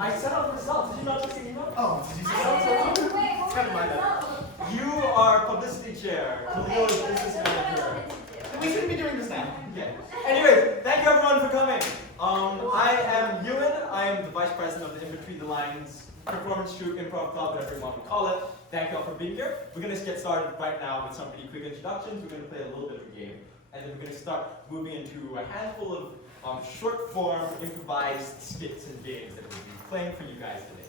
I sent out the results. Did you not see the email? Oh, did you see Wait, that? what Kind of was my the bad. result? You are publicity chair. Khalil is business That's what I manager. wanted to do. We shouldn't be doing this now. Okay. Anyways, thank you everyone for coming. I am Ewan. I am the vice president of the Infantry the Lions Performance Troupe Improv Club, whatever you want to call it. Thank you all for being here. We're going to get started right now with some pretty quick introductions. We're going to play a little bit of a game, and then we're going to start moving into a handful of short form improvised skits and games that we'll be playing for you guys today.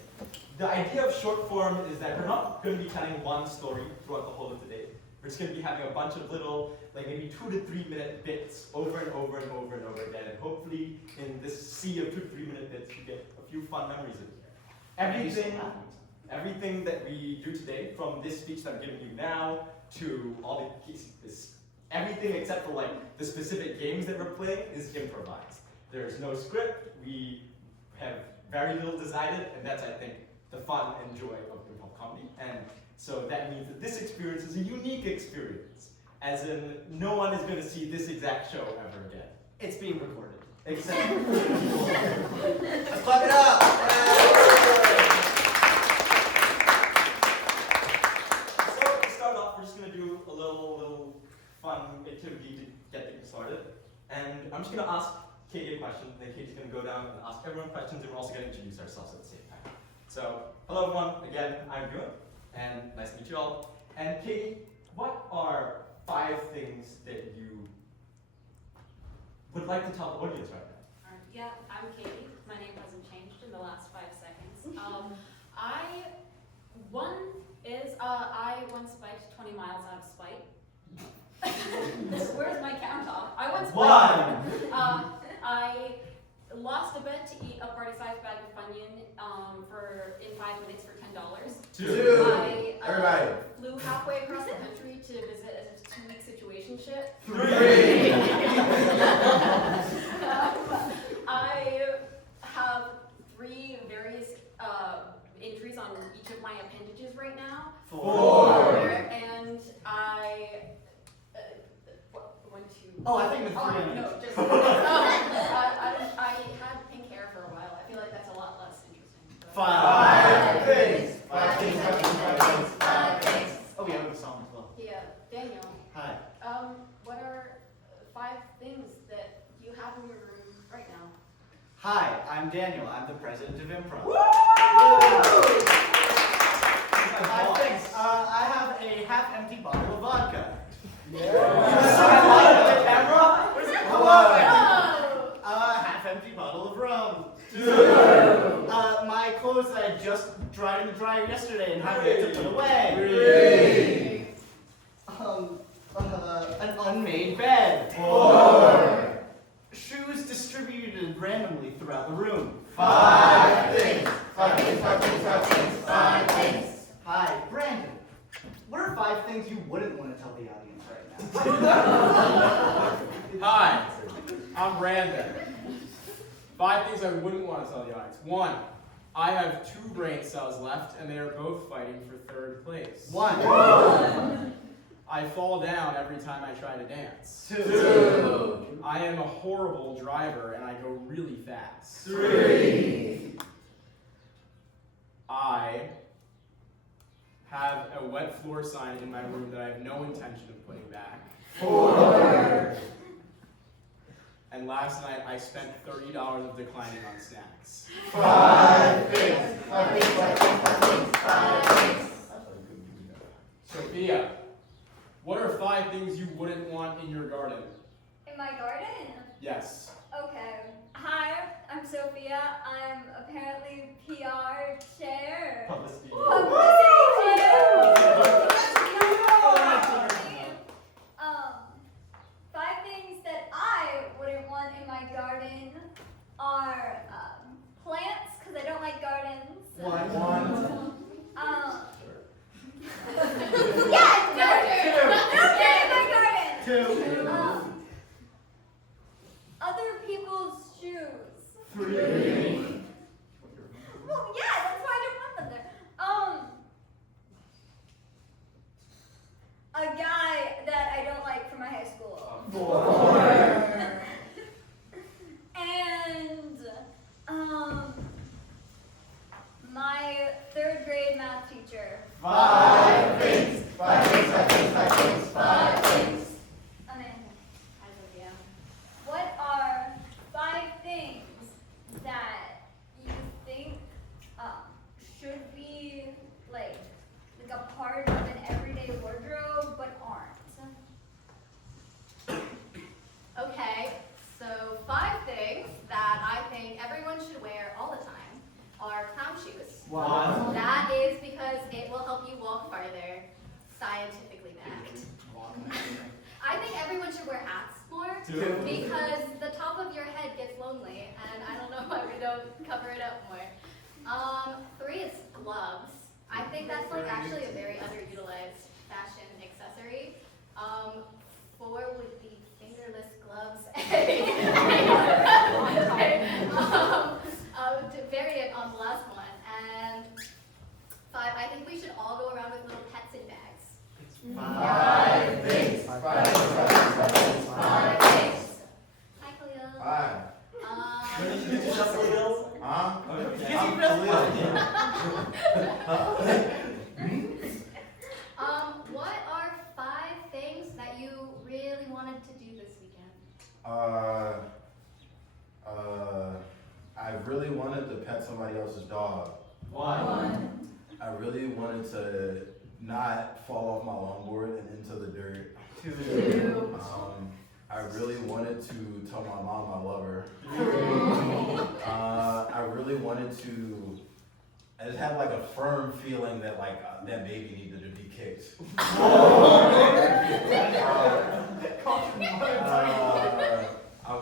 The idea of short form is that we're not going to be telling one story throughout the whole of the day. We're just going to be having a bunch of little, like maybe 2 to 3 minute bits over and over and over and over again. And hopefully in this sea of 2 to 3 minute bits, you get a few fun memories in here. Everything that we do today, from this speech that I'm giving you now to all the cases, everything except for like the specific games that we're playing is improvised. There's no script. We have very little decided, and that's, I think, the fun and joy of improv comedy. And so that means that this experience is a unique experience, as in no one is going to see this exact show ever again. It's being recorded. Except Let's clap it up! So to start off, we're just going to do a little fun activity to get things started. And I'm just going to ask Katie a question, and then Katie's going to go down and ask everyone questions, and we're also going to introduce ourselves at the same time. So, hello everyone, again, I'm Ewan, and nice to meet you all. And Katie, what are 5 things that you would like to tell the audience right now? Yeah, I'm Katie. My name hasn't changed in the last 5 seconds. I once biked 20 miles out of spite. Where's my count off? I once biked. I lost a bet to eat a party-sized bag of Funyun in 5 minutes for $10. 2. I Everybody. flew halfway across the country to visit a 2-week situationship. 3. I have 3 various injuries on each of my appendages right now. 4. And I. 1, 2. Oh, I think the 3. Oh, no, just. I had pink hair for a while. I feel like that's a lot less interesting. 5 things. 5 things, 5 things, 5 things, 5 things. Oh, we have a song as well. Yeah, Daniel. Hi. What are 5 things that you have in your room right now? Hi, I'm Daniel. I'm the president of Improv. Woo! 5 things. I have a half-empty bottle of vodka. Half-empty bottle of rum. 2. My clothes that I just dried in the dryer yesterday and haven't yet to put away. 3. An unmade bed. 4. Shoes distributed randomly throughout the room. 5 things. 5 things, 5 things, 5 things, 5 things. Hi, Brandon. What are 5 things you wouldn't want to tell the audience right now? Hi, I'm Brandon. 5 things I wouldn't want to tell the audience. 1, I have 2 brain cells left, and they are both fighting for 3rd place. 1. I fall down every time I try to dance. 2. I am a horrible driver, and I go really fast. 3. I have a wet floor sign in my room that I have no intention of putting back. 4. And last night, I spent $30 of declining on snacks. 5 things. 5 things, 5 things, 5 things, 5 things. Sophia, what are 5 things you wouldn't want in your garden? In my garden? Yes. Okay. Hi, I'm Sophia. I'm apparently PR chair. Publicity. Publicity chair! 5 things that I wouldn't want in my garden are plants, because I don't like gardens. 1. Yes! No dirt in my garden! 2. Other people's shoes. 3. Well, yeah, that's why I don't want them there. A guy that I don't like from my high school. 4. And My 3rd grade math teacher. 5 things. 5 things. 5 things. 5 things. 5 things. Amanda. Olivia. What are 5 things that you think should be like a part of an everyday wardrobe but aren't? Okay, so 5 things that I think everyone should wear all the time are clown shoes. One. That is because it will help you walk farther, scientifically backed. I think everyone should wear hats more because the top of your head gets lonely, and I don't know why we don't cover it up more. 3 is gloves. I think that's like actually a very underutilized fashion accessory. 4 would be fingerless gloves. To vary it on the last one. And 5, I think we should all go around with little pets in bags. 5 things. 5 things. 5 things. Hi, Khalil. 5. Did you just say those? Huh? What are 5 things that you really wanted to do this weekend? I really wanted to pet somebody else's dog. 1. I really wanted to not fall off my longboard and into the dirt. 2. I really wanted to tell my mom I love her. I really wanted to. I just had like a firm feeling that like that baby needed to be kicked. I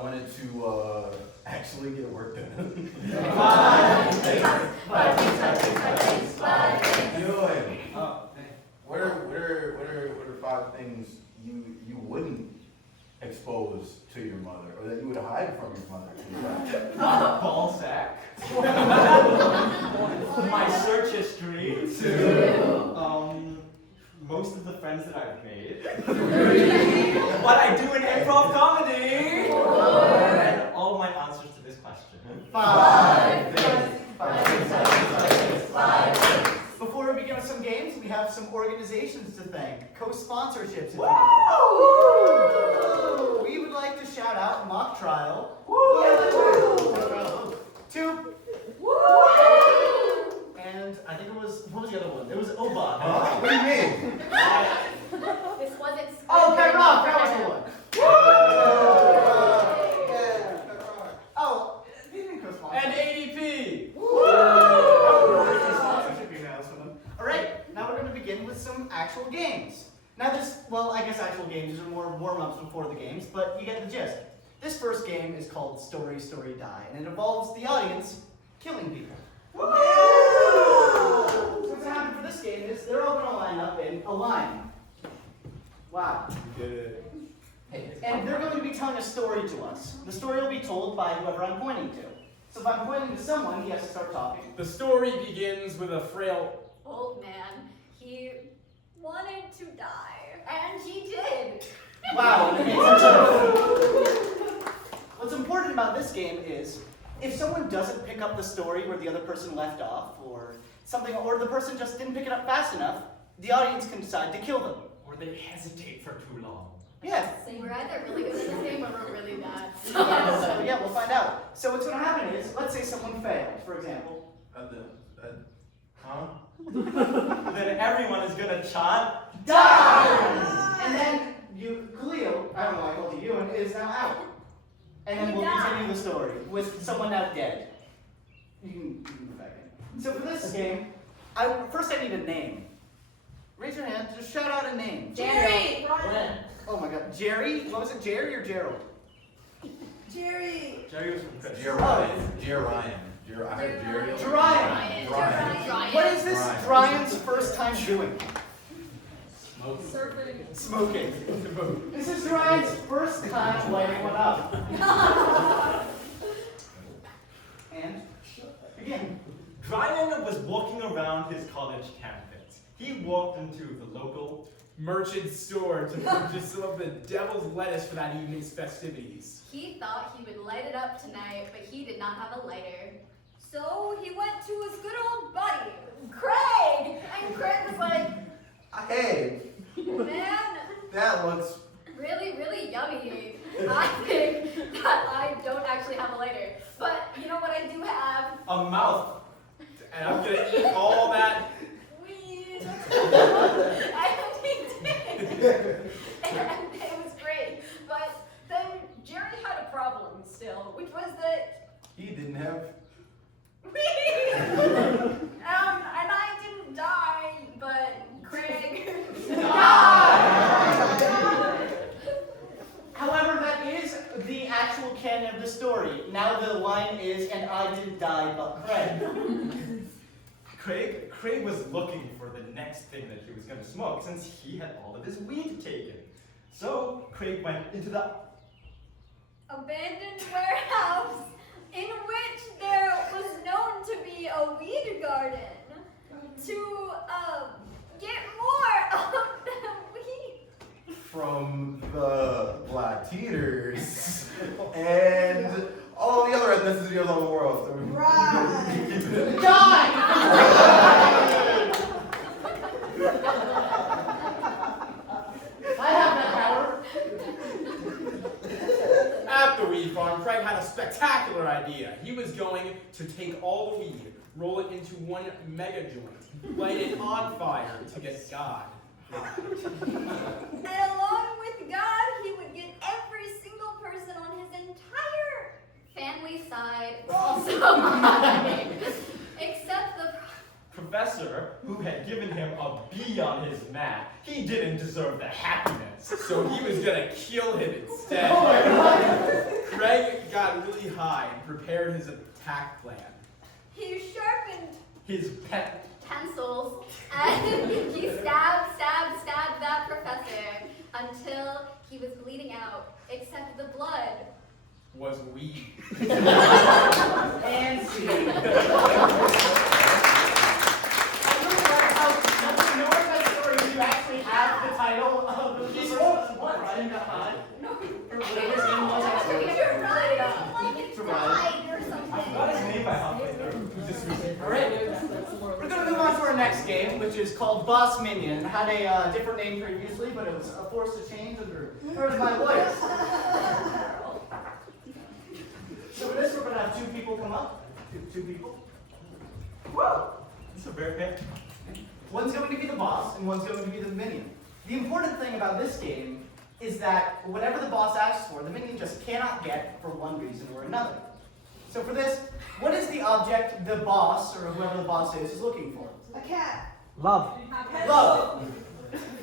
wanted to actually get work done. 5 things. 5 things. 5 things. 5 things. 5 things. Ewan, what are 5 things you wouldn't expose to your mother, or that you would hide from your mother? Ball sack. My search history. 2. Most of the friends that I've made. What I do in improv comedy. 4. And all my answers to this question. 5 things. 5 things. 5 things. 5 things. Before we begin with some games, we have some organizations to thank. Co-sponsorships. If you will. We would like to shout out Mock Trial. 2. And I think it was, what was the other one? It was Oba. What do you mean? This wasn't. Oh, Pet Rock, that was the one. Oh, they didn't co-sponsor. And ADP. Sponsorship emails from them. All right, now we're going to begin with some actual games. Now this, well, I guess actual games, these are more warm-ups before the games, but you get the gist. This first game is called Story, Story, Die, and it involves the audience killing people. So what's going to happen for this game is they're all going to line up in a line. Wow. You did it. And they're going to be telling a story to us. The story will be told by whoever I'm pointing to. So if I'm pointing to someone, he has to start talking. The story begins with a frail. Old man. He. Wanted to die. And he did. Wow. What's important about this game is if someone doesn't pick up the story where the other person left off, or something, or the person just didn't pick it up fast enough, the audience can decide to kill them. Or they hesitate for too long. Yeah. So we're either really good at this game or we're really bad. So yeah, we'll find out. So what's going to happen is, let's say someone failed, for example. Huh? Then everyone is gonna chant. Die! And then you, Khalil, I don't know why I called you Ewan, is now out. And then we'll continue the story with someone now dead. You can go back in. So for this game, first I need a name. Raise your hand, just shout out a name. Jerry! Oh my god, Jerry? What was it, Jerry or Gerald? Jerry. Jerry was from Chris. Ryan. I heard Jerry. Ryan. Ryan. What is this Ryan's first time doing? Surfing. Smoking. This is Ryan's first time lighting one up. And begin. Ryan was walking around his college campus. He walked into the local Merchant store to purchase some of the devil's lettuce for that evening's festivities. He thought he would light it up tonight, but he did not have a lighter. So he went to his good old buddy Hey, Man, that looks. really, really yummy. I think that I don't actually have a lighter. But you know what I do have? A mouth. And I'm gonna eat all that. Weed. And he did. And it was great. But then Jerry had a problem still, which was that He didn't have. weed. And I didn't die, but Craig died. However, that is the actual canon of the story. Now the line is, and I didn't die, but Craig. Craig was looking for the next thing that he was going to smoke since he had all of his weed taken. So Craig went into the Abandoned warehouse in which there was known to be a weed garden to get more of the weed. From the Black Teeters and all the other ethnicities around the world. Die! I have that power. At the weed farm, Craig had a spectacular idea. He was going to take all the weed, roll it into one mega joint, light it on fire to get God. And along with God, he would get every single person on his entire Family side, also mine. Except the professor who had given him a B on his math. He didn't deserve the happiness. So he was gonna kill him instead. Craig got really high and prepared his attack plan. he sharpened His pet. pencils, and he stabbed that professor until he was bleeding out, except the blood. Was weed. And see. I really like how no one that story you actually have the title of the piece of what? Riding the high? No, Or whatever his name was. You're right, like it To died or I something. forgot his name by halfway through. Alright, we're going to move on to our next game, which is called Boss Minion. It had a different name previously, but it was forced to change under my lawyers. So for this, we're going to have two people come up. Two people. Whoa! This is a rare pick. One's going to be the boss, and one's going to be the minion. The important thing about this game is that whatever the boss asks for, the minion just cannot get for one reason or another. So for this, what is the object the boss, or whoever the boss is looking for? A cat. Love. Love.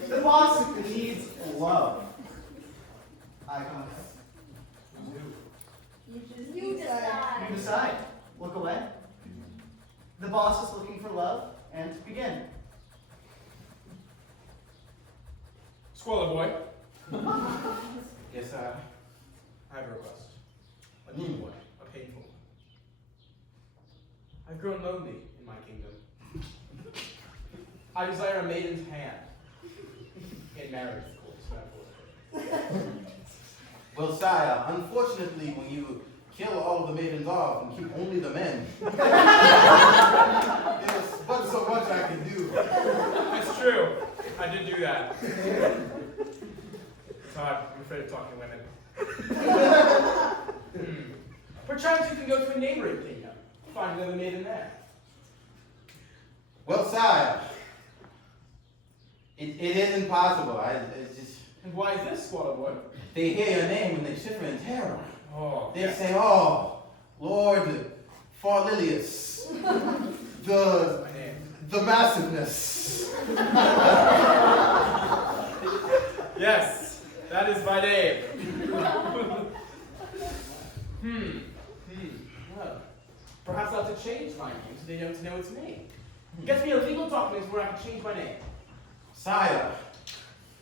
The boss needs love. Eye contact. You decide. You decide. Look away. The boss is looking for love, and begin. Squalor boy. Yes, I have a request. A new one, a painful one. I've grown lonely in my kingdom. I desire a maiden's hand. In marriage, of course, but Well, sire, unfortunately, when you kill all the maidens off and keep only the men, there's but so much I can do. It's true. I did do that. Todd, I'm afraid of talking to women. Perchance you can go to a neighboring kingdom. Find another maiden there. Well, sire, it isn't possible. It's just, And why is this, Squalor boy? they hear your name and they shiver in terror. Oh, They say, oh, Lord Farlilius, the massiveness. yes, that is my name. Well, perhaps I have to change my name so they don't know its name. Get me a legal document where I can change my name. Sire,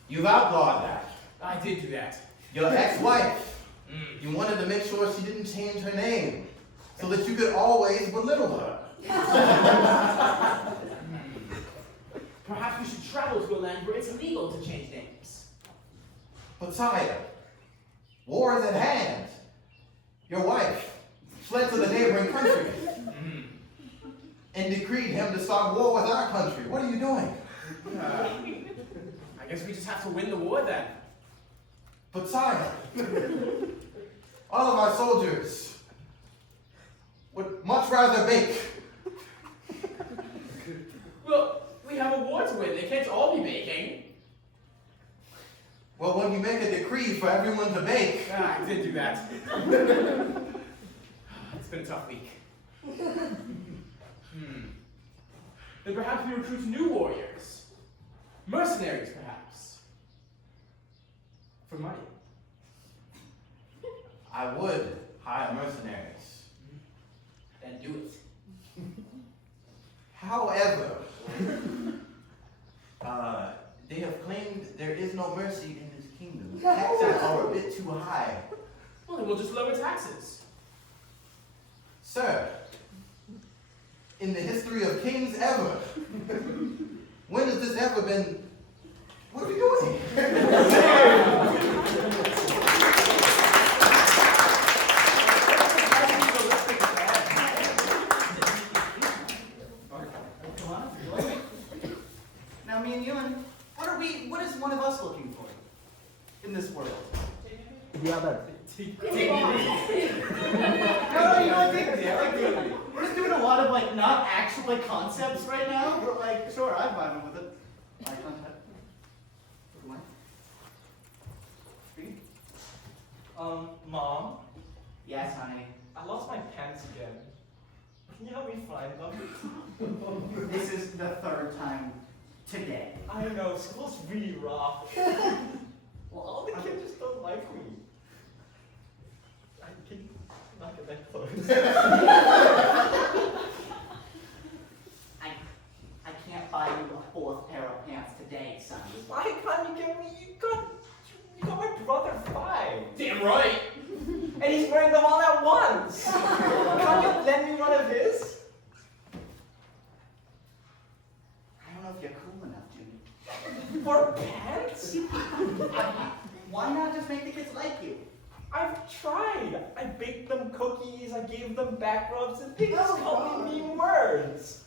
you've outlawed that. I did do that. Your ex-wife, you wanted to make sure she didn't change her name so that you could always belittle her. Perhaps we should travel to a land where it's illegal to change names. But sire, war is at hand. Your wife fled to the neighboring country and decreed him to start war with our country. What are you doing? guess we just have to win the war then. But sire, all of our soldiers would much rather bake. Well, we have a war to win. They can't all be baking. Well, when you make a decree for everyone to bake, Ah, I didn't do that. It's been a tough week. Then perhaps we recruit new warriors. Mercenaries, perhaps. For money. I would hire mercenaries. Then do it. However, they have claimed there is no mercy in this kingdom. Taxes are a bit too high. Well, then we'll just lower taxes. Sir, in the history of kings ever, when has this ever been? What are we doing? Now, me and Ewan, what is one of us looking for in this world? The other. Dignity. No, you know, dignity. I like dignity. We're just doing a lot of like not actual like concepts right now, but like sure, I'm vibing with it. Eye contact. Look away. Speak. Mom, Yes, honey. I lost my pants again. Can you help me find them? This is the third time today. I know, school's really rough. Well, all the kids just don't like me. I can not get that close. I can't buy you a fourth pair of pants today, son. Why can't you give me? You got my brother 5. Damn right. And he's wearing them all at once. Can't you lend me one of his? I don't know if you're cool enough, Jimmy. For pants? Why not just make the kids like you? I've tried. I baked them cookies, I gave them back rubs, and they just call me mean words.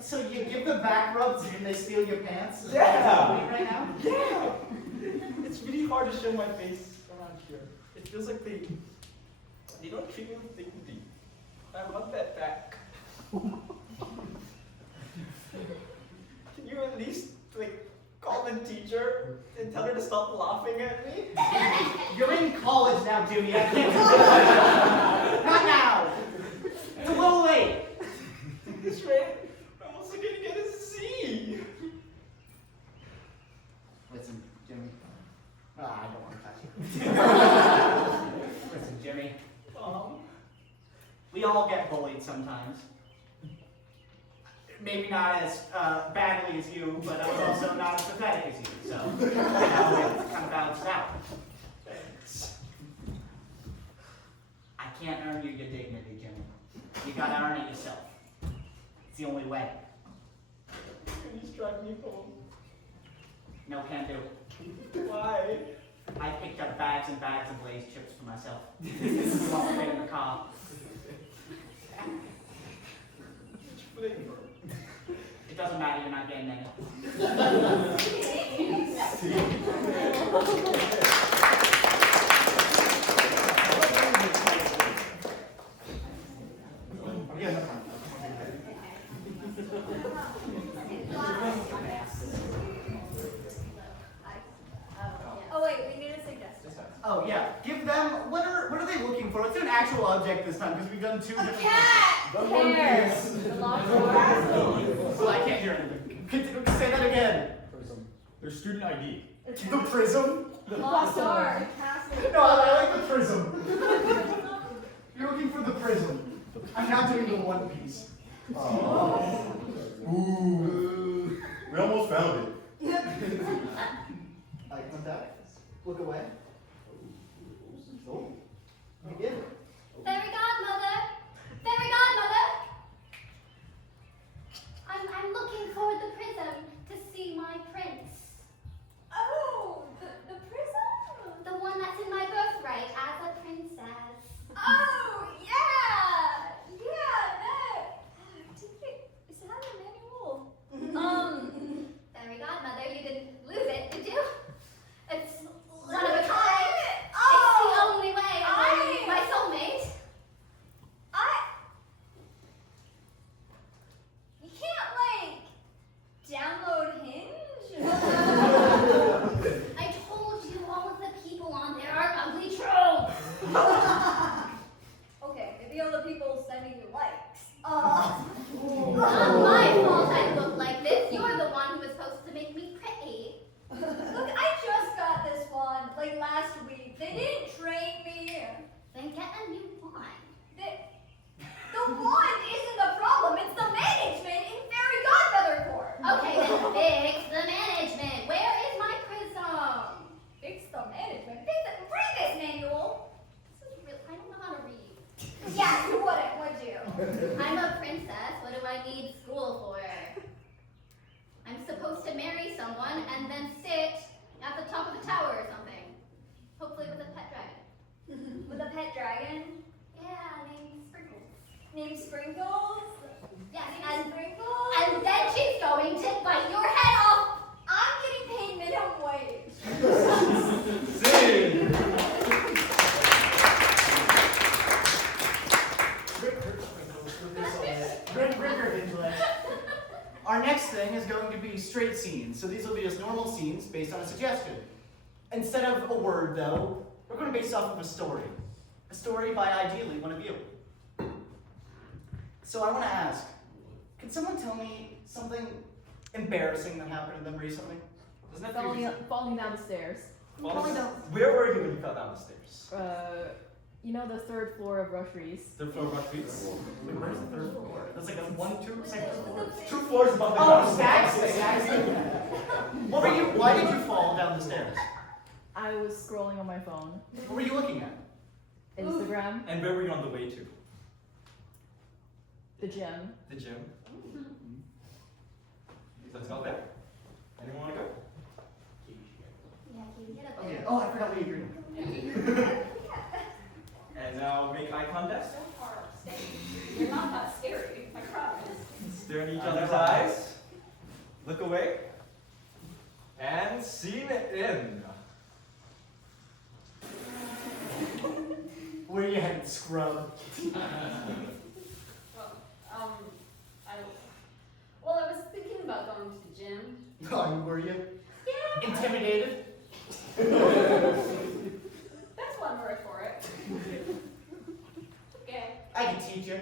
So you give them back rubs and they steal your pants? Is Yeah. that what's happening right now? Yeah. It's really hard to show my face around here. It feels like they don't treat me with dignity. I want that back. Can you at least call the teacher and tell her to stop laughing at me? You're in college now, Jimmy. I can't do that. Not now. It's a little late. This rate, I'm also gonna get a C. Listen, Jimmy. I don't want to touch you. Listen, Jimmy. We all get bullied sometimes. Maybe not as badly as you, but I was also not as pathetic as you. So, it kind of balanced out. Thanks. I can't earn you your dignity, Jimmy. You gotta earn it yourself. It's the only way. Can you drive me home? No can do. Why? I picked up bags and bags of Lay's chips for myself. This is all fit in the car. Which flavor? It doesn't matter, you're not getting any. Oh wait, we need a suggestion. Oh yeah, give them, what are they looking for? Let's do an actual object this time, because we've done 2 different Pears. The long one. So I can't hear anything. Say that again. Their student ID. The prism? Lost star. No, I like the prism. You're looking for the prism. I'm not doing the One Piece. Ooh. We almost found it. Eye contact. Look away. Oh. Begin. Fairy godmother! Fairy godmother! I'm looking for the prism to see my prince. Oh, the prism? The one that's in my birthright as a princess. Oh, yeah! Yeah, that. Is that a manual? Fairy godmother, you didn't lose it, did you? princess. What do I need school for? I'm supposed to marry someone and then sit at the top of the tower or something. Hopefully with a pet dragon. With a pet dragon Yeah, named Sprinkles. named Sprinkles. Yes, Named and Sprinkles. then she's going to bite your head off. I'm getting paid minimum wage. Sing! Our next thing is going to be straight scenes. So these will be just normal scenes based on a suggestion. Instead of a word, though, we're going to base off of a story. A story by ideally one of you. So I want to ask, can someone tell me something embarrassing that happened to them recently? Doesn't that feel Falling down the stairs. Where were you when you fell down the stairs? You know the third floor of Rusheries. Third floor of our streets. Wait, where's the third floor? That's like a 1, 2, second floor. 2 floors above the Oh, ground. stacks. What were you? Why did you fall down the stairs? I was scrolling on my phone. What were you looking at? Instagram, And where were you on the way to? the gym. The gym. Let's go there. Anyone want to go? Yeah, can you get up Oh, there? yeah. Oh, I forgot what you agreed. And now make eye contact. So far, stay. You're not that scary, I promise. Stare in each other's eyes. Look away. And scene in. Where you headed, scrub? Well, I was thinking about going to the gym. Oh, were you? Yeah. Intimidated? That's one word for it. Okay. I can teach you.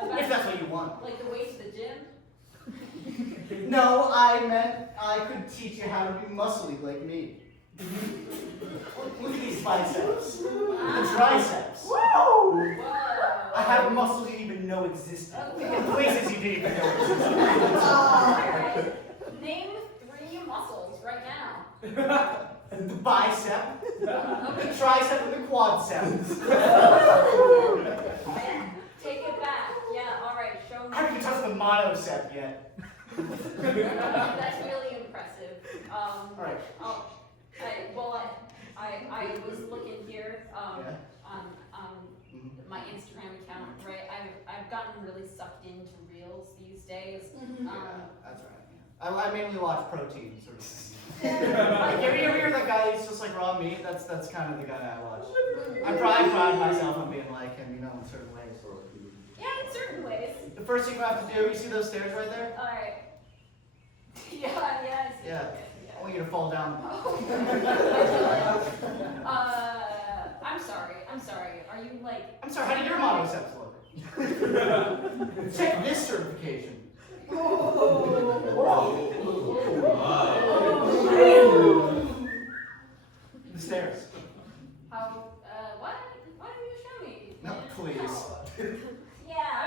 About, If that's what you want. like the way to the gym? No, I meant I could teach you how to be muscly like me. Look at these biceps. The triceps. Whoa! I have muscles you didn't even know existed. Okay. Places you didn't even know existed. Alright. Name 3 muscles right now. The bicep, the tricep, and the quadriceps. Take it back. Yeah, alright, show me. I haven't even touched the monocep yet. That's really impressive. Alright. I was looking here Yeah. on my Instagram account, right? I've gotten really sucked into reels these days. That's right. I mainly watch protein sort of thing. Like, you ever hear that guy eats just like raw meat? That's kind of the guy I watch. I pride myself on being like him, you know, in certain ways. Yeah, in certain ways. The first thing you have to do, you see those stairs right there? Alright. Yeah, I see. Yeah. I want you to fall down. I'm sorry. Are you like? I'm sorry, how do your monoceps look? Check this certification. The stairs. How? What? Why don't you show me? No, please. Yeah,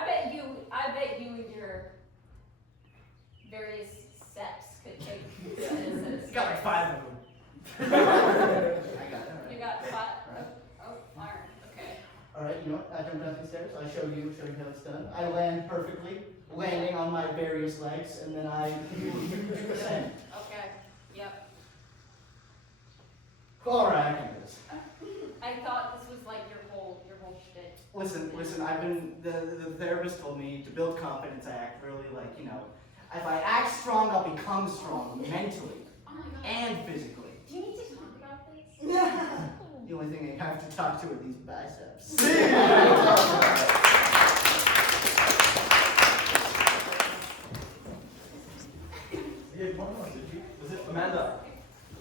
I bet you and your various seps could take this. You got like 5 of them. I got it. You got 5? Alright. Oh, fire. Okay. Alright, you know what? I jump down the stairs, I show you how it's done. I land perfectly, landing on my various legs, and then I descend. Okay. Yep. Alright, I can do this. I thought this was like your whole shtick. Listen, I've been, the therapist told me to build confidence, I act really like, you know, if I act strong, I'll become strong, mentally Oh my god. and physically. Do you need to talk about this? The only thing I have to talk to are these biceps. You had one more, did you? Was it Amanda?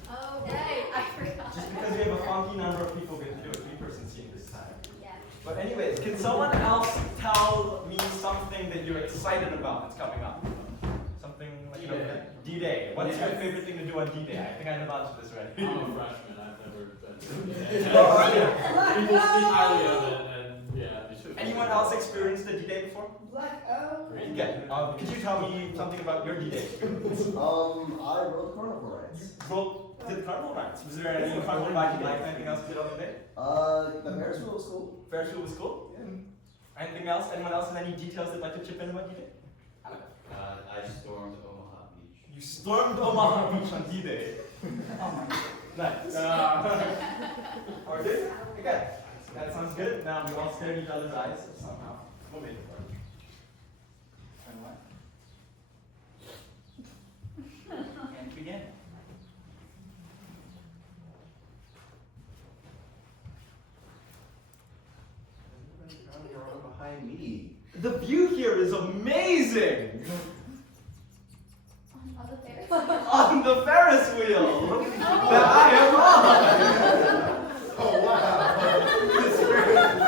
Oh, right. I forgot. Just because we have a funky number of people, we have to do a 3-person scene this time. Yeah. But anyways, can someone else tell me something that you're excited about that's coming up? Something like, you know, D-Day. What's your favorite thing to do on D-Day? I think I know the answer to this already. I'm a freshman. I've never been to People speak highly of it, and yeah, it should. Anyone else experienced a D-Day before? Great. Yeah. Could you tell me something about your D-Day experience? I rode carnival rides. Well, did carnival rides? Was there any carnival ride you liked? Anything else you did on the day? The Ferris wheel was cool. Ferris wheel was cool? Yeah. Anything else? Anyone else have any details they'd like to chip in about D-Day? I stormed Omaha Beach. You stormed Omaha Beach on D-Day. Nice. Okay. Okay. That sounds good. Now we all stare in each other's eyes somehow. We'll make it work. And what? And begin. Behind me. The view here is amazing! On the Ferris On the Ferris wheel that I am on! Oh wow! This is amazing.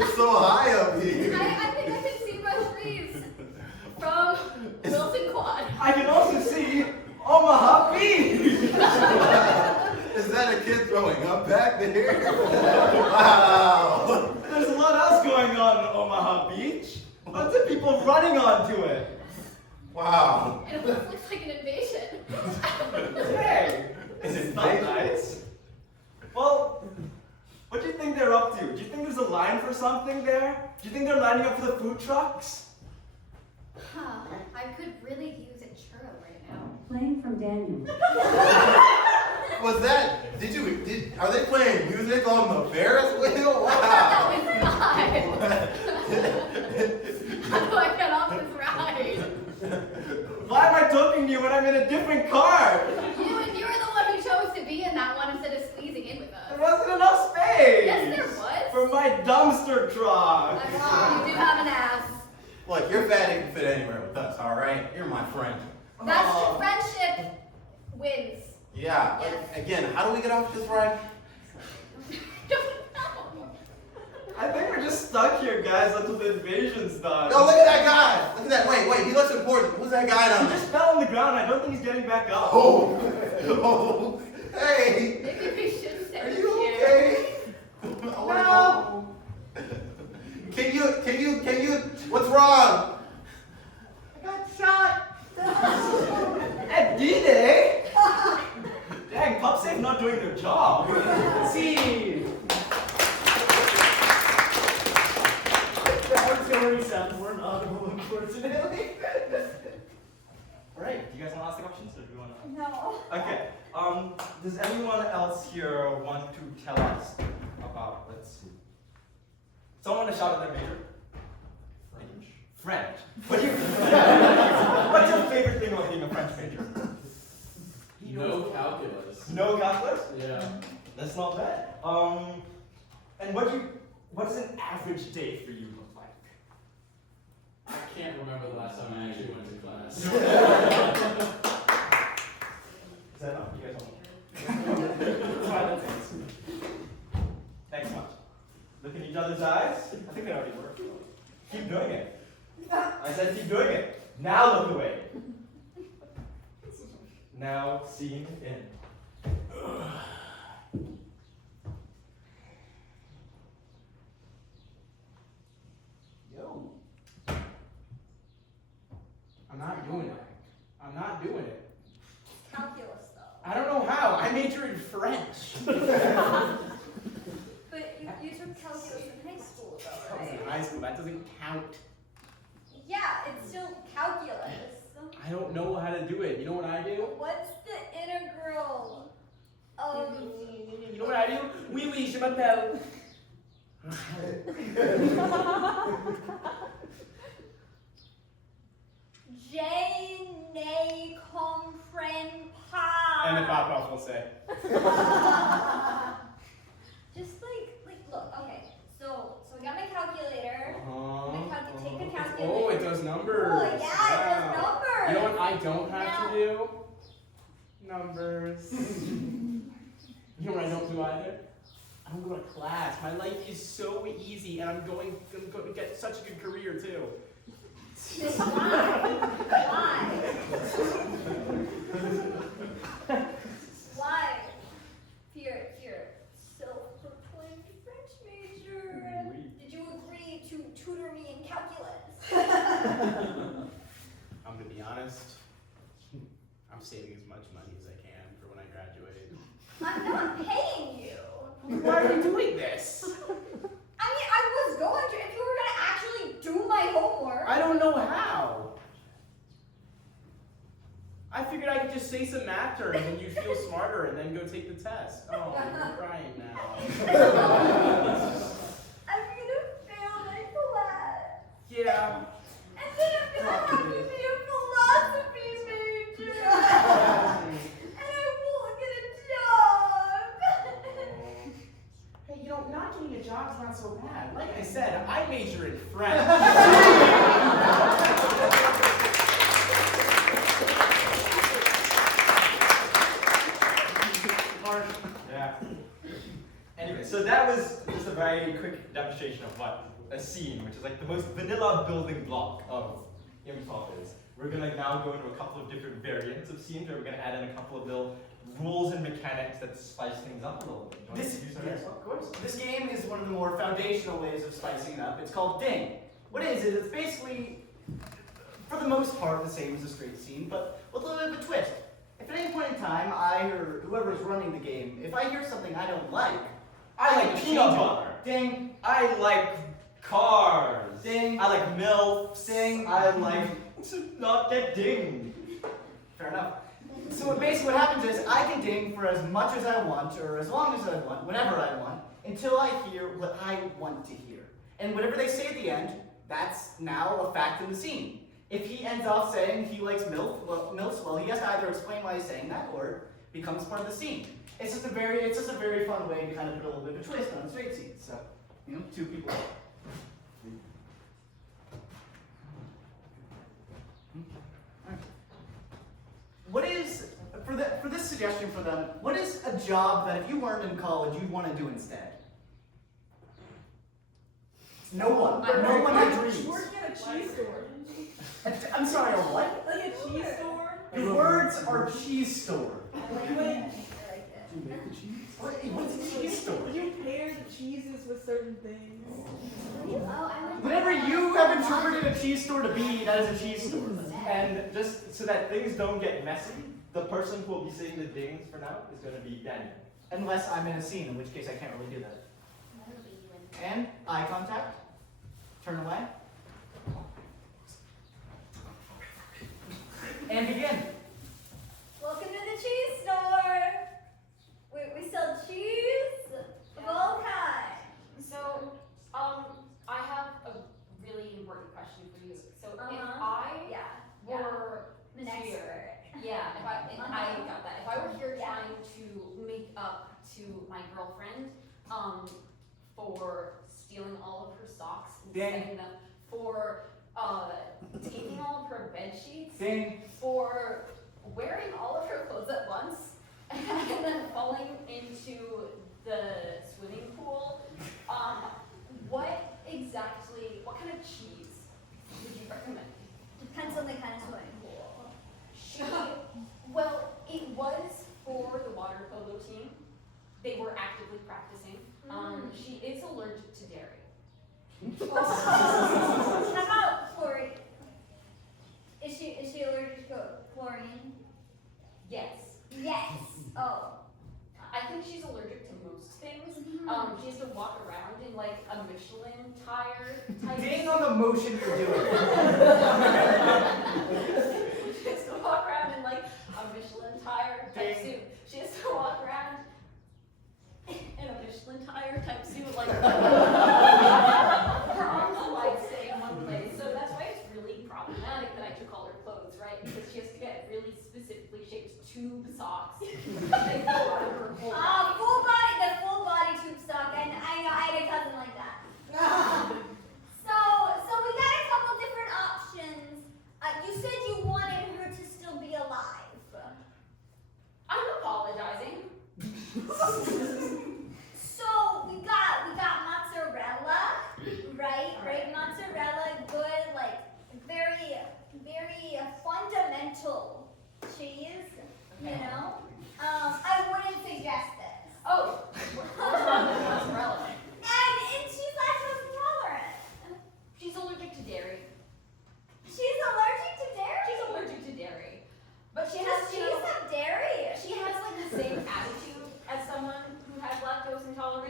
It's so high up here. I think I can see Rush Reeves from Wilson Quad. I can also see Omaha Beach! Is that a kid throwing up back there? Wow! There's a lot else going on in Omaha Beach. Lots of people running onto it. Wow! It almost looks like an invasion. Hey, is it not nice? Well, what do you think they're up to? Do you think there's a line for something there? Do you think they're lining up for the food trucks? Huh, I could really use a churro right now. Playing from Daniel. Was that? Are they playing music on the Ferris wheel? I thought Wow! that was fun. How do I get off this ride? Why am I talking to you when I'm in a different car? You were the one who chose to be in that one instead of squeezing in with There us. wasn't enough space. Yes, there was. For my dumpster truck. I'm wrong. You do have an ass. Look, your fatty can fit anywhere with us, alright? You're my friend. That's Oh. friendship wins. Yeah, but again, how do we get off this ride? I think we're just stuck here, guys, until the invasion's done. Yo, look at that guy! Look at that, wait, he looks important. Who's that guy down He there? just fell on the ground. I don't think he's getting back up. Oh! Oh! Hey! Maybe we should stay Are here. you okay? I wanna go. Can you, what's wrong? I got shot. At D-Day? Dang, PubSafe not doing their job. See. That was going to sound more audible, unfortunately. Alright, do you guys want to ask the questions or do you want to? No. Okay. Does anyone else here want to tell us about, let's see. Someone want to shout at their major? French. What's your favorite thing about being a French major? No calculus. No calculus? Yeah. That's not bad. And what does an average day for you look like? I can't remember the last time I actually went to class. Is that enough? You guys want Thanks much. Look in each other's eyes. I think they already work. Keep doing it. I said keep doing it. Now look away. Now scene in. Yo. I'm not doing it. I'm not doing it. Calculus, though. I don't know how. I majored in French. But you took calculus in high school, though, That was in right? high school. That doesn't count. Yeah, it's still calculus. I don't know how to do it. You know what I do? What's the integral of... You know what I do? Oui, oui, je m'appelle. Je ne comprends pas. And the pop off will say. Just like, look, okay. So we got my calculator. Take the calculator. Oh, it does numbers. Oh, yeah, it does Wow. numbers. You know what I don't have Now- to do? Numbers. You know what I don't do either? I don't go to class. My life is so easy, and I'm going to get such a good career too. Just why? Why? Here, self-proclaimed French major. Did you agree to tutor me in calculus? I'm gonna be honest. I'm saving as much money as I can for when I graduate. I'm not paying you. Why are you doing this? I mean, I was going to if you were gonna actually do my homework. I don't know how. I figured I could just say some math terms and you'd feel smarter and then go take the test. Oh, you're crying now. I'm gonna fail my class. Yeah. And then I'm gonna have to be a philosophy major. And I won't get a job. Hey, not getting a job's not so bad. Like I said, I major in French. Yeah. Anyway, so that was just a very quick demonstration of what a scene, which is like the most vanilla building block of improv is. We're gonna now go into a couple of different variants of scenes where we're gonna add in a couple of little rules and mechanics that spice things up a little bit. You want to introduce our next one? Of course. This game is one of the more foundational ways of spicing it up. It's called Ding. What it is it's basically, for the most part, the same as a straight scene, but with a little bit of a twist. If at any point in time, I or whoever's running the game, if I hear something I don't like, I like can peanut change it. butter. Ding. I like cars. Ding. I like MILFs. Ding. I like to not get dinged. Fair enough. So basically what happens is I can ding for as much as I want, or as long as I want, whenever I want, until I hear what I want to hear. And whatever they say at the end, that's now a fact in the scene. If he ends off saying he likes MILFs, well, he has to either explain why he's saying that, or it becomes part of the scene. It's just a very fun way to kind of put a little bit of a twist on a straight scene. So, two people. What is, for this suggestion for them, what is a job that if you weren't in college, you'd want to do instead? No one. No one had dreams. Working at a cheese store. I'm sorry, a what? Like a cheese store? The words are cheese store. Wait, Do you make the cheese? What's a cheese store? you pair the cheeses with certain things. Whatever you have interpreted a cheese store to be, that is a cheese store. And just so that things don't get messy, the person who will be saying the dings for now is going to be Daniel. Unless I'm in a scene, in which case I can't really do that. And eye contact. Turn away. And begin. Welcome to the cheese store. We sell cheese of all kinds. So, I have a really important question for you. So, if I were The next here, word. yeah, if I got that. If I were here Yeah. trying to make up to my girlfriend, for stealing all of her socks and Ding. setting them, for taking all of her bed sheets, Ding. for wearing all of her clothes at once, and then falling into the swimming pool, what kind of cheese would you recommend? Depends on the kind of swimming pool. Well, it was for the water polo team. They were actively practicing. She is allergic to dairy. How about chlorine? Is she allergic to chlorine? Yes. Yes. Oh. I think she's allergic to most things. She has to walk around in like a Michelin tire type. Ding on the motion you're doing. She has to walk around in like a Michelin tire type suit. She has to walk around in a Michelin tire type suit, like her arms are like stay in one place. So that's why it's really problematic that I took all her clothes, right? Because she has to get really specifically shaped tube socks. They go out of her whole body. The full body tube sock, and I had a cousin like that. So we got a couple different options. You said you wanted her to still be alive. I'm apologizing. So we got mozzarella, right? Great mozzarella, good, like very fundamental cheese. You know. I wouldn't suggest this. Oh, what's wrong with mozzarella? And she's lactose intolerant. She's allergic to dairy. She's allergic to dairy. She's allergic to dairy. But she Does has, cheese have dairy? she has like the same attitude as someone who has lactose intolerance.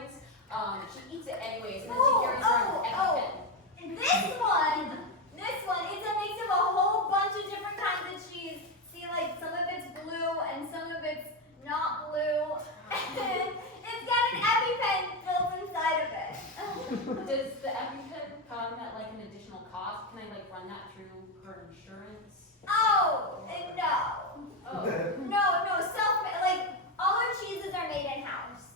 that through her insurance? Oh, no. Oh. No, like, all our cheeses are made in-house.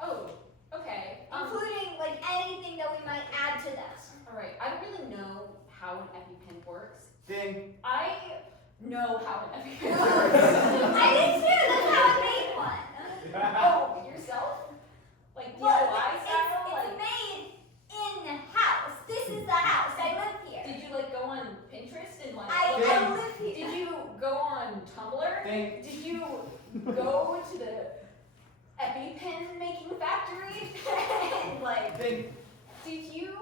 Oh, okay. Including, like, anything that we might add to them. Alright, I don't really know how an EpiPen works. Ding. I know how an EpiPen works. I did too, that's how I made one. Oh, yourself? Like DIY Well, style? it's made in-house. This is the house. I live here. Did you like go on Pinterest and like I live here. Did you go on Tumblr? Ding. Did you go to the EpiPen making factory? And like Ding. did you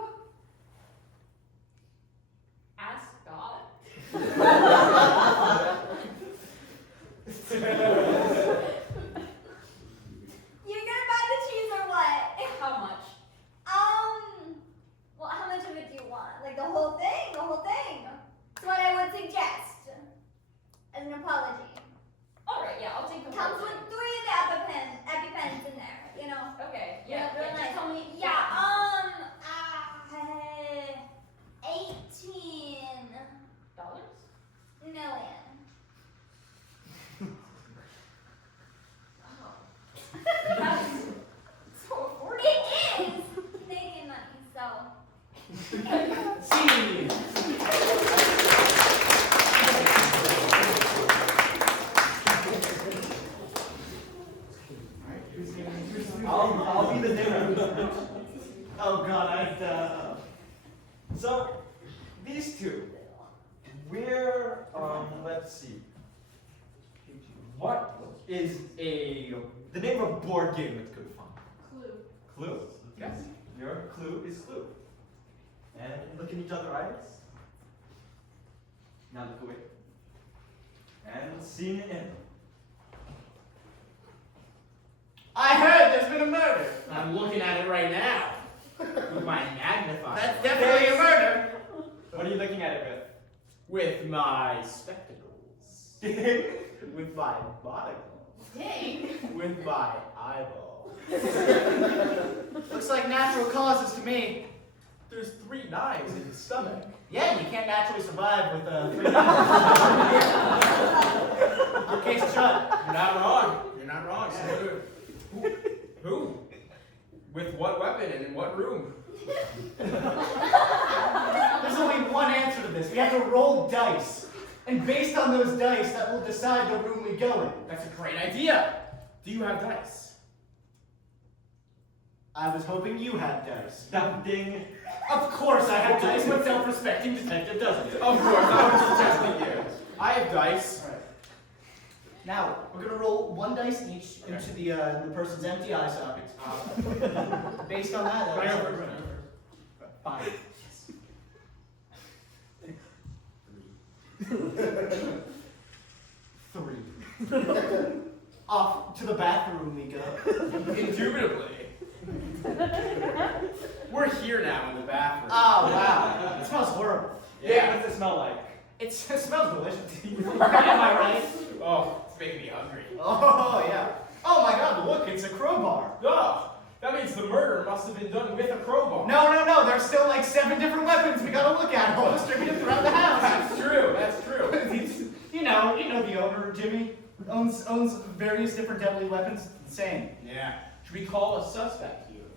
ask God? You're gonna buy the cheese or what? How much? Well, how much of it do you want? Like the whole thing? The whole thing. That's what I would suggest. As an apology. Alright, yeah, I'll take the Comes whole with thing. 3 of the EpiPens in there, you know? Okay, Real yeah, nice. just tell me. 18 dollars? million. Oh. That's so affordable. It is Canadian money, so. See. I'll be the dinner. Oh God, So, these two, we're, let's see. What is the name of a board game that's good fun? Clue. Clue? Yes. Your clue is Clue. And look in each other's eyes. Now look away. And scene in. I heard there's been a murder. I'm looking at it right now. With my magnifier. That's definitely a murder. What are you looking at it With my spectacles. with? With my monocle. Dang. With my eyeball. Looks like natural causes to me. There's 3 knives in his stomach. Yeah, you can't naturally survive with 3 Case shut. You're not wrong. You're not wrong. So who? With what weapon and in what room? There's only one answer to this. We have to roll dice. And based on those dice, that will decide the room we go in. That's a great idea. Do you have dice? I was hoping you had dice. Ding. Of course I have dice. What self-respecting detective doesn't? Of course, I was just testing you. I have dice. Alright. Now, we're gonna roll 1 dice each into the person's empty eye sockets. Based on that, Right that's over. 5. 3. Off to the bathroom we go. Indubitably. We're here now in the bathroom. Oh wow, it smells horrible. Yeah, what's it smell like? It smells delicious. Am I right? Oh, it's making me hungry. Oh yeah. Oh my God, look, it's a crowbar. Oh, that means the murder must have been done with a crowbar. No, there's still like 7 different weapons we gotta look at, all distributed throughout the house. That's true. That's true. you know the owner, Jimmy, owns various different deadly weapons. Insane. Yeah. Should we call a suspect here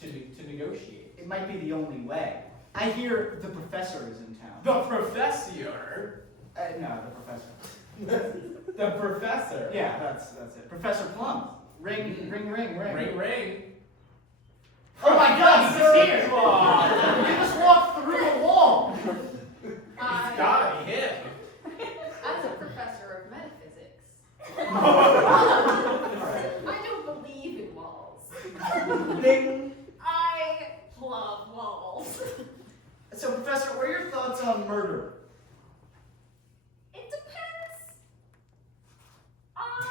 to negotiate? It might be the only way. I hear the professor is in town. The professor. No, the professor. The professor. Yeah, that's it. Professor Plum. Ring. Ring, ring. Oh my God, he's here! Plum. We just walked through a wall. It's gotta be him. As a professor of metaphysics, I don't believe in walls. Ding. I love walls. So, Professor, what are your thoughts on murder? It depends on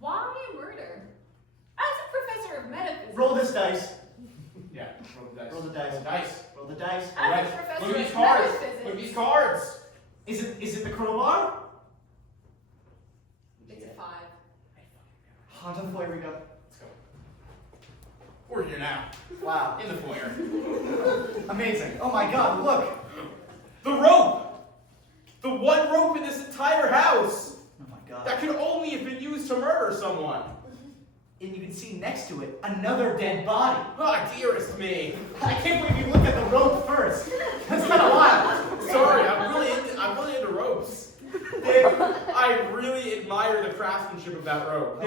why murder. As a professor of metaphysics. Roll this dice. Yeah. Roll the dice. Roll the dice. Dice. Roll the dice. As a professor Look at of these cards. metaphysics. Look at these cards. Is it the crowbar? It's a 5. Onto the foyer we go. Let's go. We're here now. Wow. In the foyer. Amazing. Oh my god, look. The rope! The one rope in this entire house! Oh my god. That could only have been used to murder someone. And you can see next to it another dead body. Ah, dearest me. I can't believe you looked at the rope first. That's been a while. Sorry, I'm really into ropes. I really admire the craftsmanship of that rope.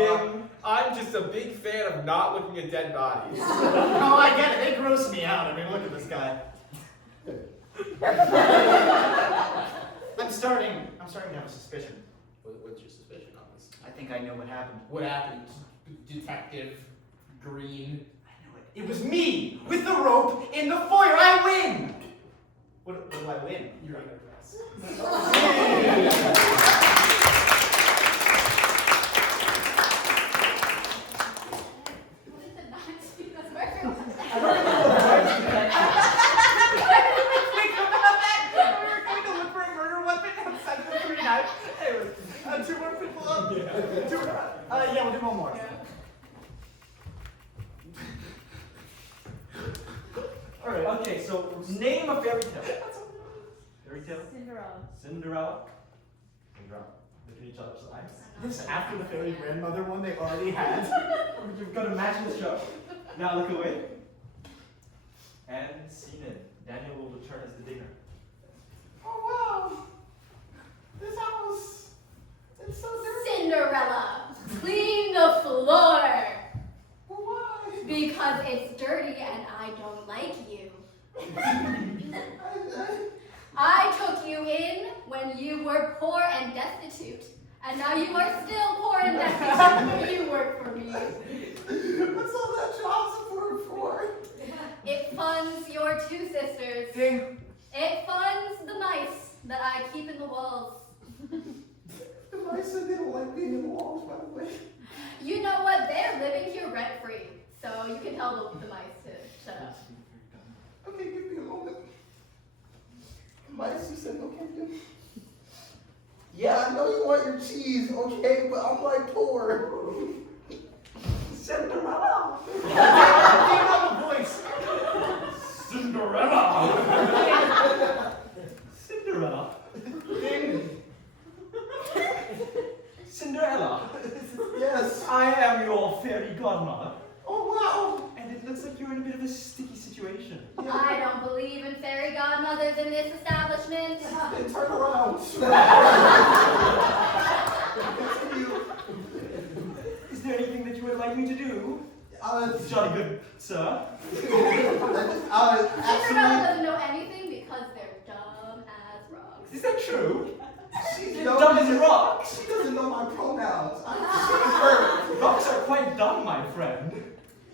I'm just a big fan of not looking at dead bodies. Oh, I get it. They gross me out. I mean, look at this guy. I'm starting to have a suspicion. What's your suspicion on this? I think I know what happened. What happened, Detective Green? I know it. It was me with the rope in the foyer. I win. What do I win? You're under arrest. What is it not? That's murder. Think about that. We were going to look for a murder weapon outside the 39. Anyways, 2 more people up. Yeah, we'll do one more. All right. Okay. So name a fairy tale. Fairy tale. Cinderella. Cinderella. Cinderella. Look at each other's eyes. This after the fairy grandmother one they already had. You've got to match the show. Now look away. And scene in. Daniel will return as the digger. Oh wow! This house, it's so dirty. Cinderella, clean the floor. Why? Because it's dirty and I don't like you. I took you in when you were poor and destitute. And now you are still poor and destitute. You work for me. What's all that child support for? It funds your 2 sisters. Ding. It funds the mice that I keep in the walls. The mice said they don't like being in the walls, by the way. You know what? They're living here rent-free. So you can tell the mice to shut up. Okay, give me a moment. Mice, you said no Captain? Yeah, I know you want your cheese, okay, but I'm like poor. Cinderella. Damn voice. Cinderella. Cinderella. Ding. Cinderella. Yes. I am your fairy godmother. Oh, wow. And it looks like you're in a bit of a sticky situation. I don't believe in fairy godmothers in this establishment. Then turn around. Continue. Is there anything that you would like me to do? Jolly good, sir. Cinderella Actually, doesn't know anything because they're dumb as rocks. Is that true? she's Dumb as rocks. She doesn't know my pronouns. I'm her. Rocks are quite dumb, my friend.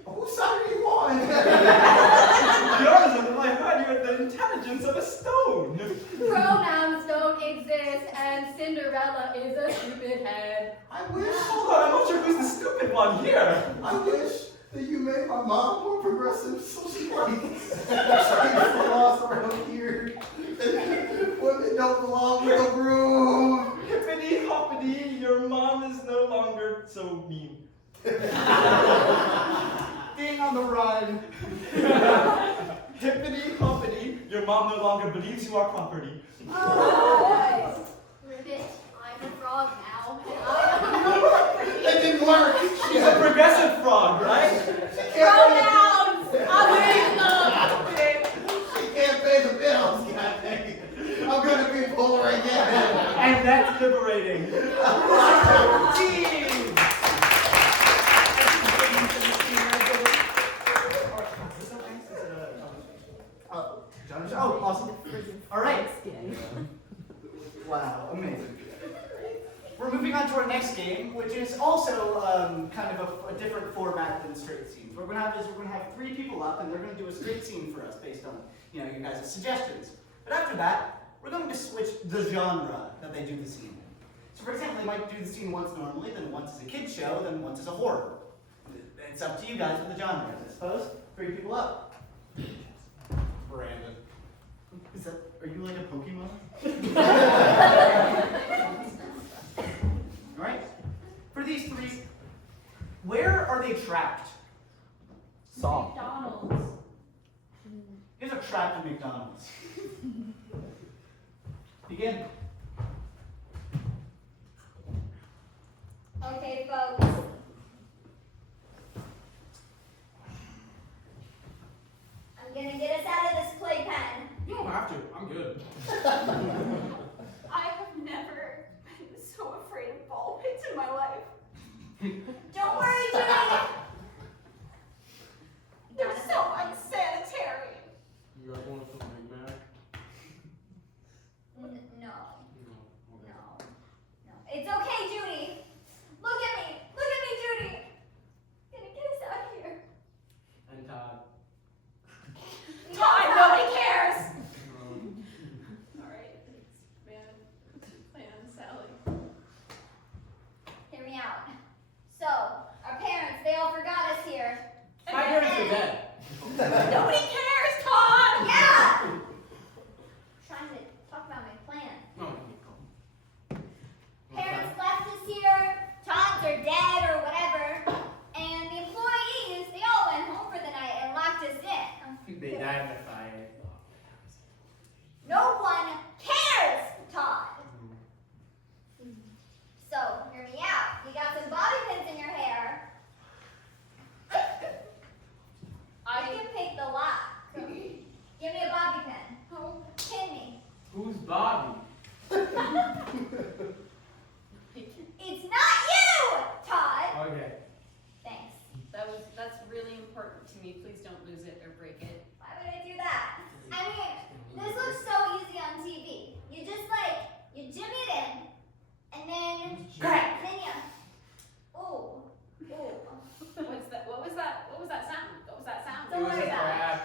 Whose side are you on? Yours is I heard you had the intelligence of a stone. Pronouns don't exist, and Cinderella is a stupid head. I wish. Hold on, I'm not sure who's the stupid one here. I wish that you made my mom more progressive so she wouldn't change laws around here. Women don't belong with a broom. Hippity hoppity, your mom is no longer so mean. Being on the run. Hippity hoppity, your mom no longer believes you are property. Ribbit, I'm a frog now, and I don't know what It didn't work. She's a progressive frog, right? pronouns. I She can't pay the bills. God dang it. I'm gonna be poor again. And that's liberating. Team. Oh, awesome. All right. Wow, amazing. We're moving on to our next game, which is also kind of a different format than straight scenes. What we're gonna have 3 people up, and they're gonna do a straight scene for us based on you guys' suggestions. But after that, we're going to switch the genre that they do the scene in. So, for example, they might do the scene once normally, then once as a kids show, then once as a horror. It's up to you guys with the genre, I suppose. 3 people up. Brandon. Are you like a Pokemon? Alright. For these 3, where are they trapped? McDonald's. You guys are trapped in McDonald's. Begin. Okay, folks. I'm gonna get us out of this playpen. You don't have to. I'm good. I have never been so afraid of ball pits in my life. Don't worry, Judy. They're so unsanitary. You guys want some Big Mac? No. No. No. No. It's okay, Judy. Look at me. Look at me, Judy. I'm gonna get us out of here. And Todd. Todd, nobody cares. All right, plan, Sally. Hear me out. So, our parents, they all forgot us here. My parents are dead. Nobody cares, Todd. Yeah! I'm trying to talk about my plan. No. Parents left us here, Todd's are dead or whatever, and the employees, they all went home for the night and locked us in. They died in a fire. No one cares, Todd. So, hear me out. You got some bobby pins in your hair. I can pick the lock. Give me a bobby pin. Pin me. Who's Bobby? It's not you, Todd. Okay. Thanks. That's really important to me. Please don't lose it or break it. Why would I do that? I mean, this looks so easy on TV. You just you jimmy it in, and then Correct. Then you. Ooh. What's that? What was that? What was that sound? What was that sound? Don't It was worry a about it. crab.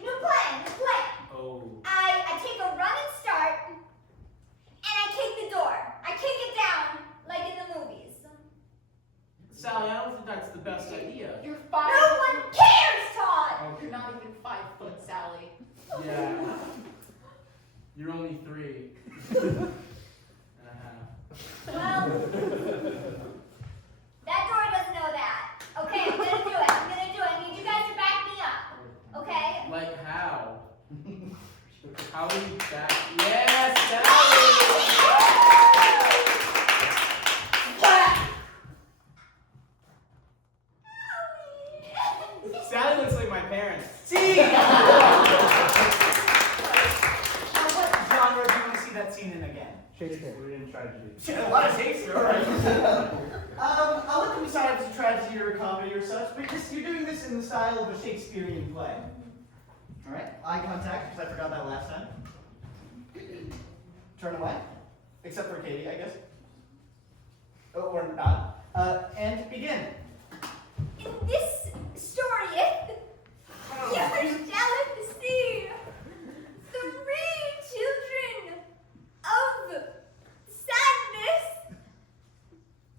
New plan. Oh. I take a running start, and I kick the door. I kick it down like in the movies. Sally, I don't think that's the best idea. You're No 5. one cares, Todd. Okay. You're not even 5 foot, Sally. Yeah. You're only 3. Well, that door doesn't know that. Okay, I'm gonna do it. I need you guys to back me up. Okay? Like how? How are you back? Yes, Sally! Sally looks like my parents. See! Now, what genre do you want to see that scene in again? Shakespeare. We're in tragedy. A lot of Shakespeare, alright. I'll let them decide if it's a tragedy or a comedy or such, but you're doing this in the style of a Shakespearean play. Alright, eye contact, because I forgot that last time. Turn away. Except for Katie, I guess. Oh, or not. And begin. In this story, you're jealous to see 3 children of sadness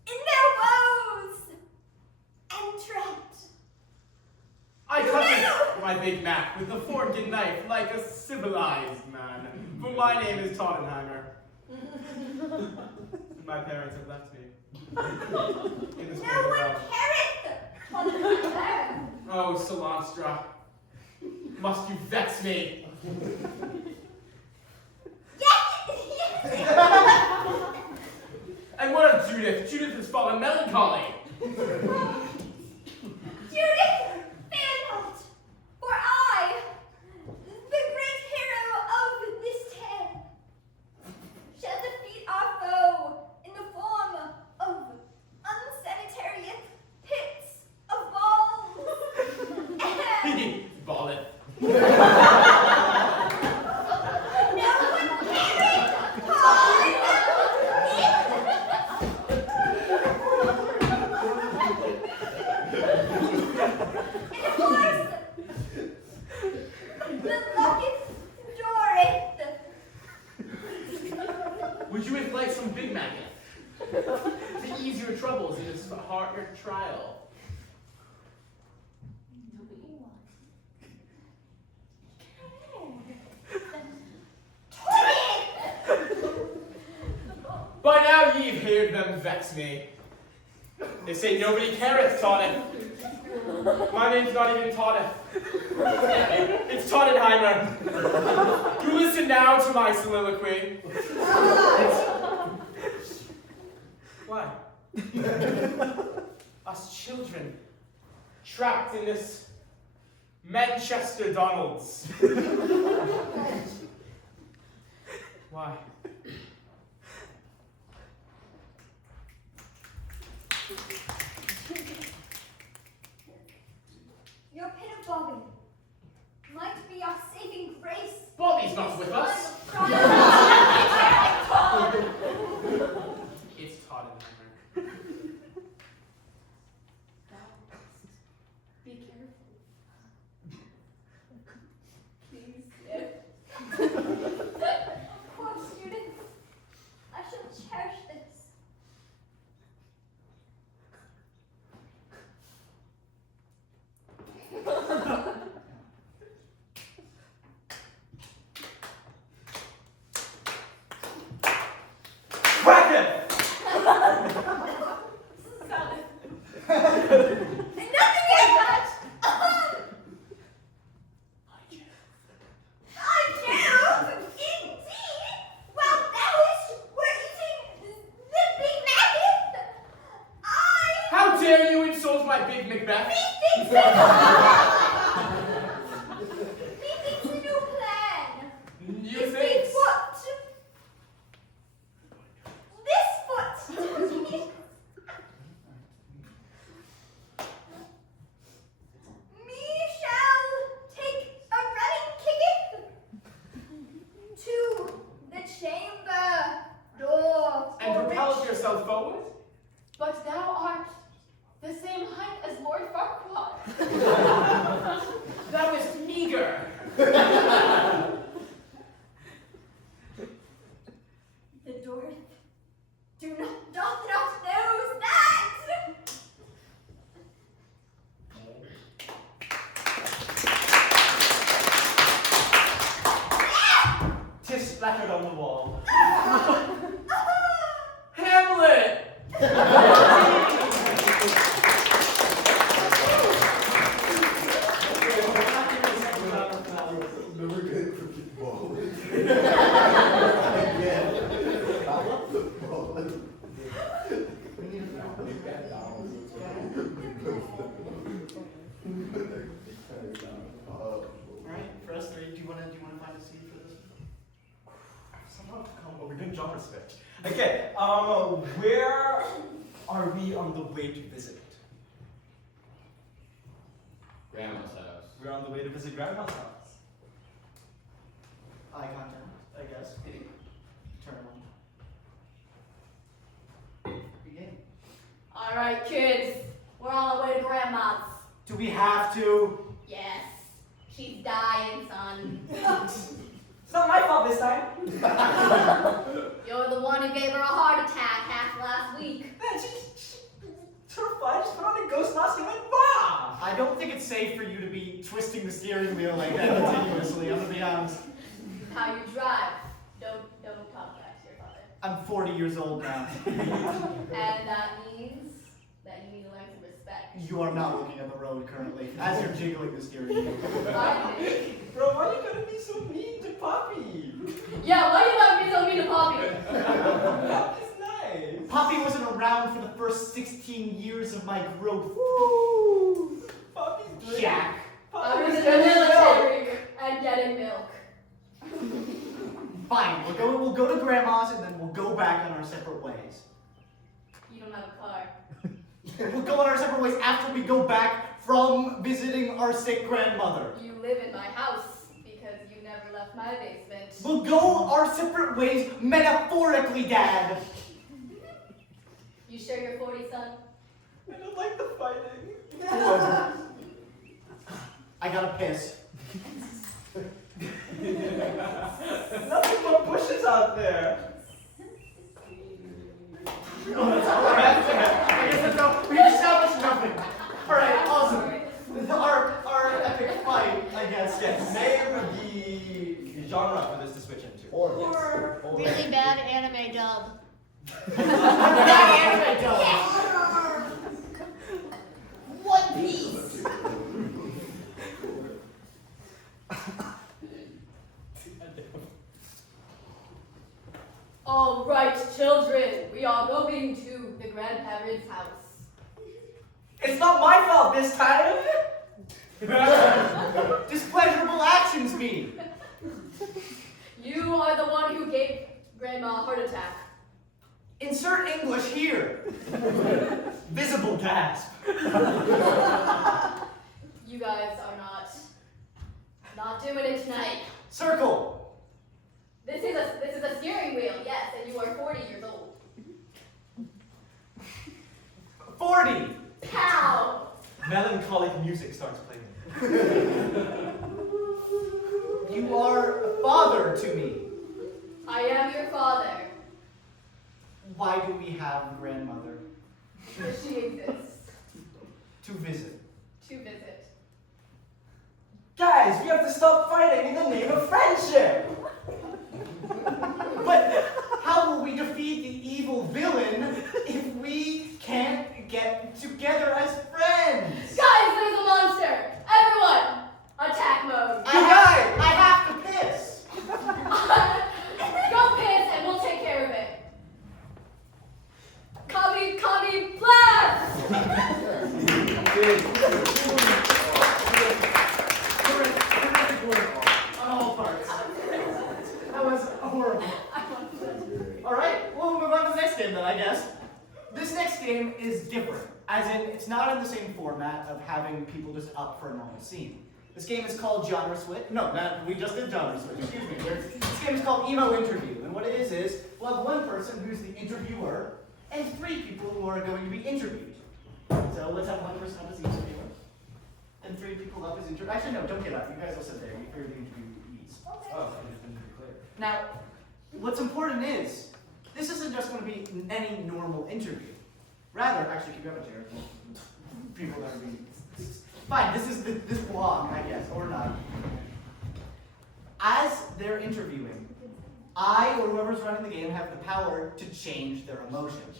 in their woes and dread. I cut it, my Big Mac, with a fork and knife like a civilized man. For my name is Tottenheimer. My parents have left me. In this No world one around. careth. Oh, Solastra, must you vex me? Yes! And what of Judith? Judith has fallen melancholy. Judith, fear not, for I, the great hero of this tale, shall defeat our foe in the form of unsanitary pits of balls and Ballin'. no one cares, and of course, the locket dooreth. Would you like some Big Mac to ease your troubles in this hard trial? By now ye've heard them vex me. They say nobody careth, Toddeth. My name's not even Toddeth. It's Oppenheimer. You listen now to my soliloquy. Why? Us children, trapped in this Manchester Donald's. Why? Your pit of Bobby might be our saving grace. Bobby's not with us. Todd. It's Todd in there. Be careful. Please, Poor student. I shall cherish this. Crack it! Nothing yet, Dutch. I do, indeed. Well, those were eating the Big Maggot. How dare you insult my big Macbeth? Methinks a new plan. You This think? big foot. This foot. Me shall take a running kicketh to the chamber door. And for propel which- yourself forward? but thou art the same height as Lord Farquaad. That was meager. The door doth not knows that. Tis splattered on the wall. Hamlet! Never get cricket ball. Again. Stop the ball. Alright, for us three, do you wanna find a seat for this? Somehow come over doing genre switch. Okay, where are we on the way to visit? Grandma's house. We're on the way to visit Grandma's house. Eye contact, I guess. Turn on. Begin. All right, kids. We're on our way to Grandma's. Do we have to? Yes. She's dying, son. It's not my fault this time. You're the one who gave her a heart attack half last week. Man, she's sort of fun. She put on a ghost mask and went, bah! I don't think it's safe for you to be twisting the steering wheel like that continuously, I'm gonna be honest. How you drive. Don't talk back to your father. I'm 40 years old now. And that means that you need to learn some respect. You are not looking at the road currently, as you're jiggling the steering wheel. I think. Bro, why are you gonna be so mean to Poppy? Yeah, why do you let me so mean to Poppy? Poppy's nice. Poppy wasn't around for the first 16 years of my growth. Woo! Poppy's great. Jack. I was Poppy's in the great. military and getting milk. Fine, we'll go to Grandma's and then we'll go back on our separate ways. You don't have a car. We'll go on our separate ways after we go back from visiting our sick grandmother. You live in my house because you never left my basement. We'll go our separate ways metaphorically, Dad. You sure you're 40, son? I don't like the fighting. I gotta piss. Nothing but bushes out there. Oh, that's all right. I guess that's all. We established nothing. All right, awesome. Our epic fight, I guess. Yes, name the genre for this to switch into. Or Really bad anime dub. That anime does. One Piece. right, children, we are going to the grandparents' house. It's not my fault this time. Displeasurable actions me. You are the one who gave Grandma a heart attack. Insert English here. Visible gasp. You guys are not doing it tonight. Circle. This is a steering wheel, yes, and you are 40 years old. 40. Pow! Melancholic music starts playing. You are a father to me. I am your father. Why do we have a grandmother? She exists. To visit. To visit. Guys, we have to stop fighting in the name of friendship. But how will we defeat the evil villain if we can't get together as friends? Guys, there's a monster! Everyone! Attack mode! I have to piss. Go piss and we'll take care of it. Copy, blast! On all parts. That was horrible. Alright, we'll move on to the next game then, I guess. This next game is different, as in it's not in the same format of having people just up for a normal scene. This game is called Genre Switch. No, we just did Genre Switch, excuse me. This game is called Emo Interview, and what it is we'll have one person who's the interviewer, and 3 people who are going to be interviewed. So let's have one person up as the interviewer, and 3 people up as interviewed. Actually, no, don't get up. You guys will sit there. You're the interviewees. Oh, I just didn't be clear. Now, what's important is, this isn't just going to be any normal interview. Rather, actually, can you grab a chair? People that are being... Fine, this is this blog, I guess, or not. As they're interviewing, I, or whoever's running the game, have the power to change their emotions.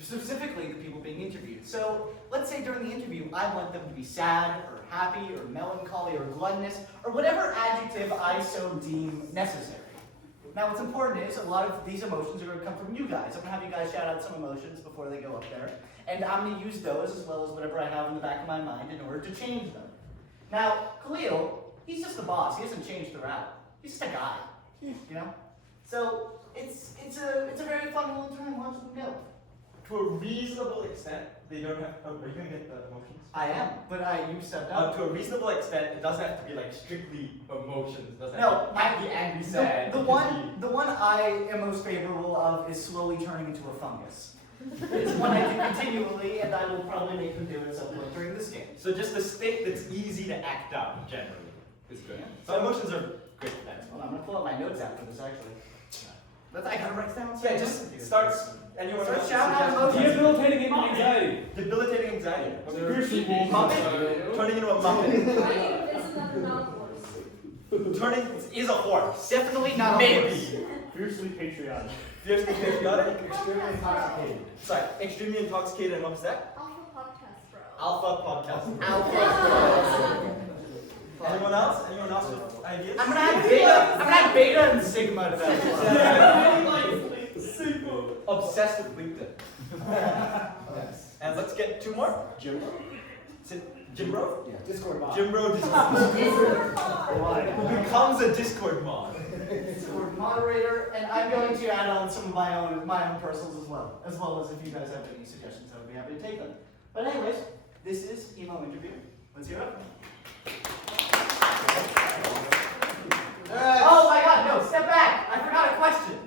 Specifically, the people being interviewed. So, let's say during the interview, I want them to be sad, or happy, or melancholy, or gluttonous, or whatever adjective I so deem necessary. Now, what's important is a lot of these emotions are going to come from you guys. I'm going to have you guys shout out some emotions before they go up there, and I'm going to use those as well as whatever I have in the back of my mind in order to change them. Now, Khalil, he's just the boss. He hasn't changed throughout. He's just a guy, you know. So it's a very fun little time watching them go. To a reasonable extent, they don't have. Oh, are you gonna get the emotions? I am, but you stepped up. To a reasonable extent, it doesn't have to be like strictly emotions. It doesn't No, have to be happy, angry, sad. The one I am most favorable of is slowly turning into a fungus. It's one I do continually, and I will probably make them do it at some point during this game. So just a state that's easy to act out generally is good. So emotions are great for that. Well, I'm gonna pull out my notes after this actually. I gotta write down. Yeah, just start. Anyone else? Shout out emotions. Debilitating anxiety. Debilitating anxiety. Spiritually Muppet. Turning into a muppet. This is not a horse. Turning is a horse. Definitely not a Maybe. horse. Fiercely patriotic. Fiercely patriotic. Extremely intoxicated. Sorry, extremely intoxicated, and what was that? Alpha podcast, bro. Alpha podcast. Anyone else? Anyone else with ideas? I'm gonna add beta and sigma to that. Obsessed with LinkedIn. Yes. And let's get 2 more. Jim? Jimbro? Yeah, Discord bot. Jimbro becomes a Discord mod. Discord moderator, and I'm going to add on some of my own personals as well as if you guys have any suggestions, I would be happy to take them. But anyways, this is Emo Interview. Let's hear it. Oh my God! No, step back! I forgot a question.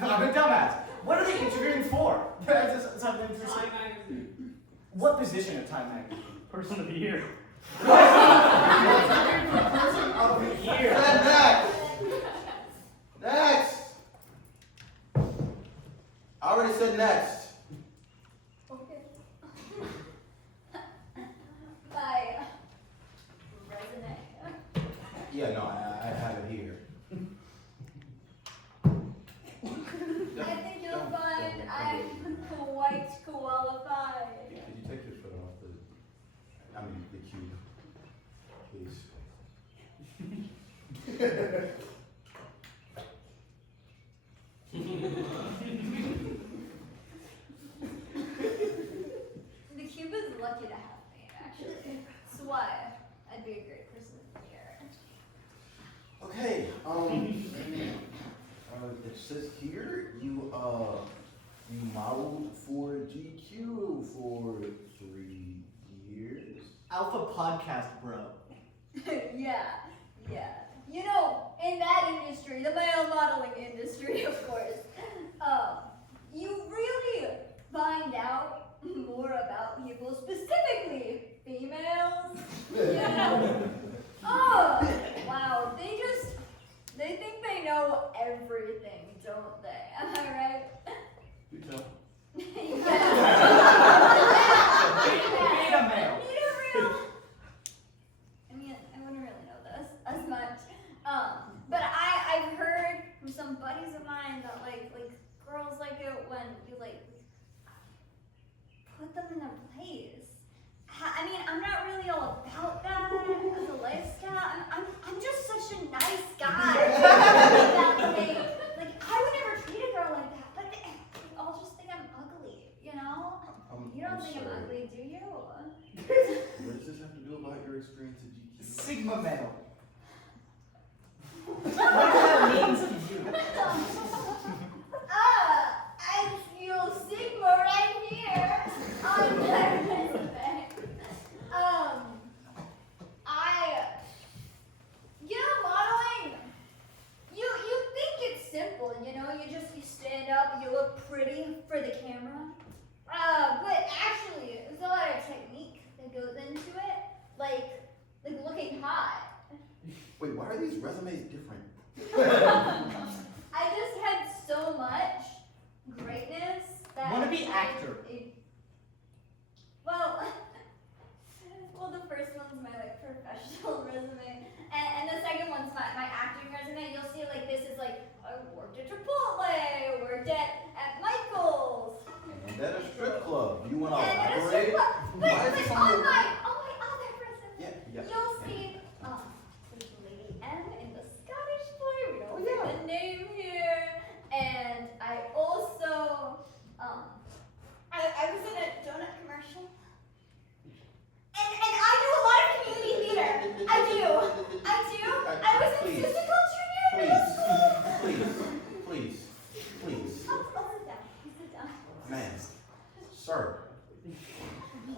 I'm a dumbass. What are they interviewing for? That's something interesting. What position at Time Magazine? Person of the year. Person of the year. And next! Next! I already said next. Okay. Bye. Resume. Yeah, no, I have it here. I think you'll find I'm quite qualified. Could you take your foot off the cube, please? says here you modeled for GQ for 3 years. Alpha podcast, bro. yeah. You know, in that industry, the male modeling industry, of course, you really find out more about people, specifically females. Yeah. Oh, wow. They think they know everything, don't they? Am I right? You tell. Beta male. I mean, I wouldn't really know this as much. But I've heard from some buddies of mine that like girls like it when you like put them in their place. I mean, I'm not really all about that as a lifestyle. I'm just such a nice guy. Like I would never treat a girl like that, but they all just think I'm ugly, you know? You don't think I'm ugly, do you? What does this have to do about your experience at GQ? Sigma male. What does that mean to you? I feel Sigma right here on my resume. You know, modeling, you think it's simple, you know, you stand up, you look pretty for the camera. But actually, there's a lot of technique that goes into it, like looking hot. Wait, why are these resumes different? I just had so much greatness that Wanna be actor. Well, the first one's my professional resume, and the second one's my acting resume. You'll see this is I worked at Chipotle, I worked at Michael's, And at a strip club. You want to and at a elaborate? strip club. Why is But this on on my your- other resume, Yeah. you'll see there's Lady M in the Scottish play. We don't Oh, say yeah. the name here, and I also I was in a donut commercial. And I do a lot of community theater. I do. I was in Please. physical junior middle school. Please. I'll sit down. Sit down. Man. Sir.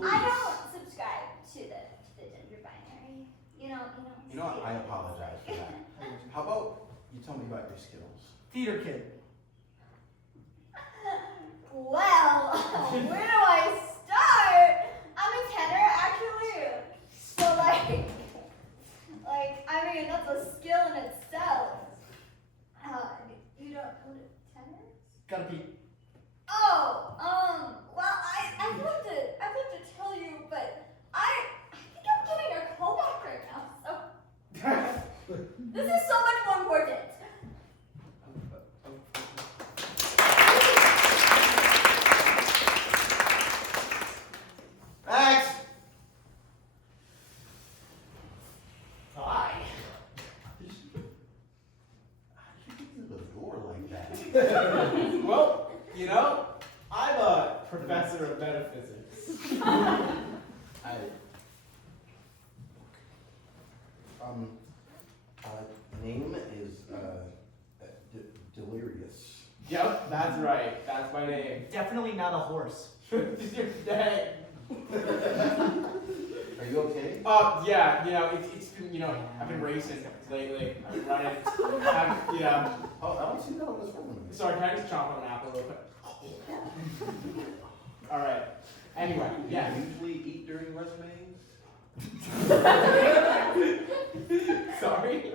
I don't subscribe to the gender binary. You know. You know what? I apologize for that. How about you tell me about your skills? Theater kid. Well, where do I start? I'm a tenor, actually. So I mean, that's a skill in itself. You don't go to tenor? Gotta be. Oh, well, I'd love to tell you, but I think I'm getting a callback right now, so this is so much more important. Max! Hi. How did you get through the door like that? Well, you know, I'm a professor of metaphysics. Name is Delirious. Yep, that's right. That's my name. Definitely not a horse. You're dead. Are you okay? Yeah, you know, it's been, I've been racing lately. I've been running. Oh, I don't see that on this resume. Sorry, can I just chomp on an apple real quick? All right. Anyway, yeah. Do you usually eat during resumes? Sorry.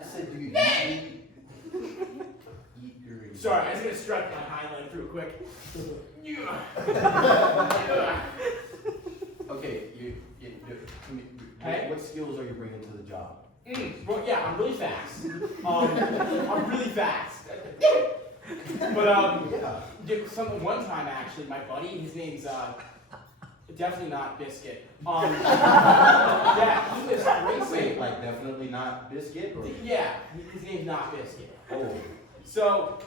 I said, do you usually eat during? Sorry, I just gonna stretch my hind leg real quick. Okay, Hey? what skills are you bringing to the job? Well, yeah, I'm really fast. I'm really fast. But one time actually, my buddy, his name's definitely not Biscuit. Yeah, he was racing. Wait, like definitely not Biscuit? Or? Yeah, his name's not Biscuit. Oh. So,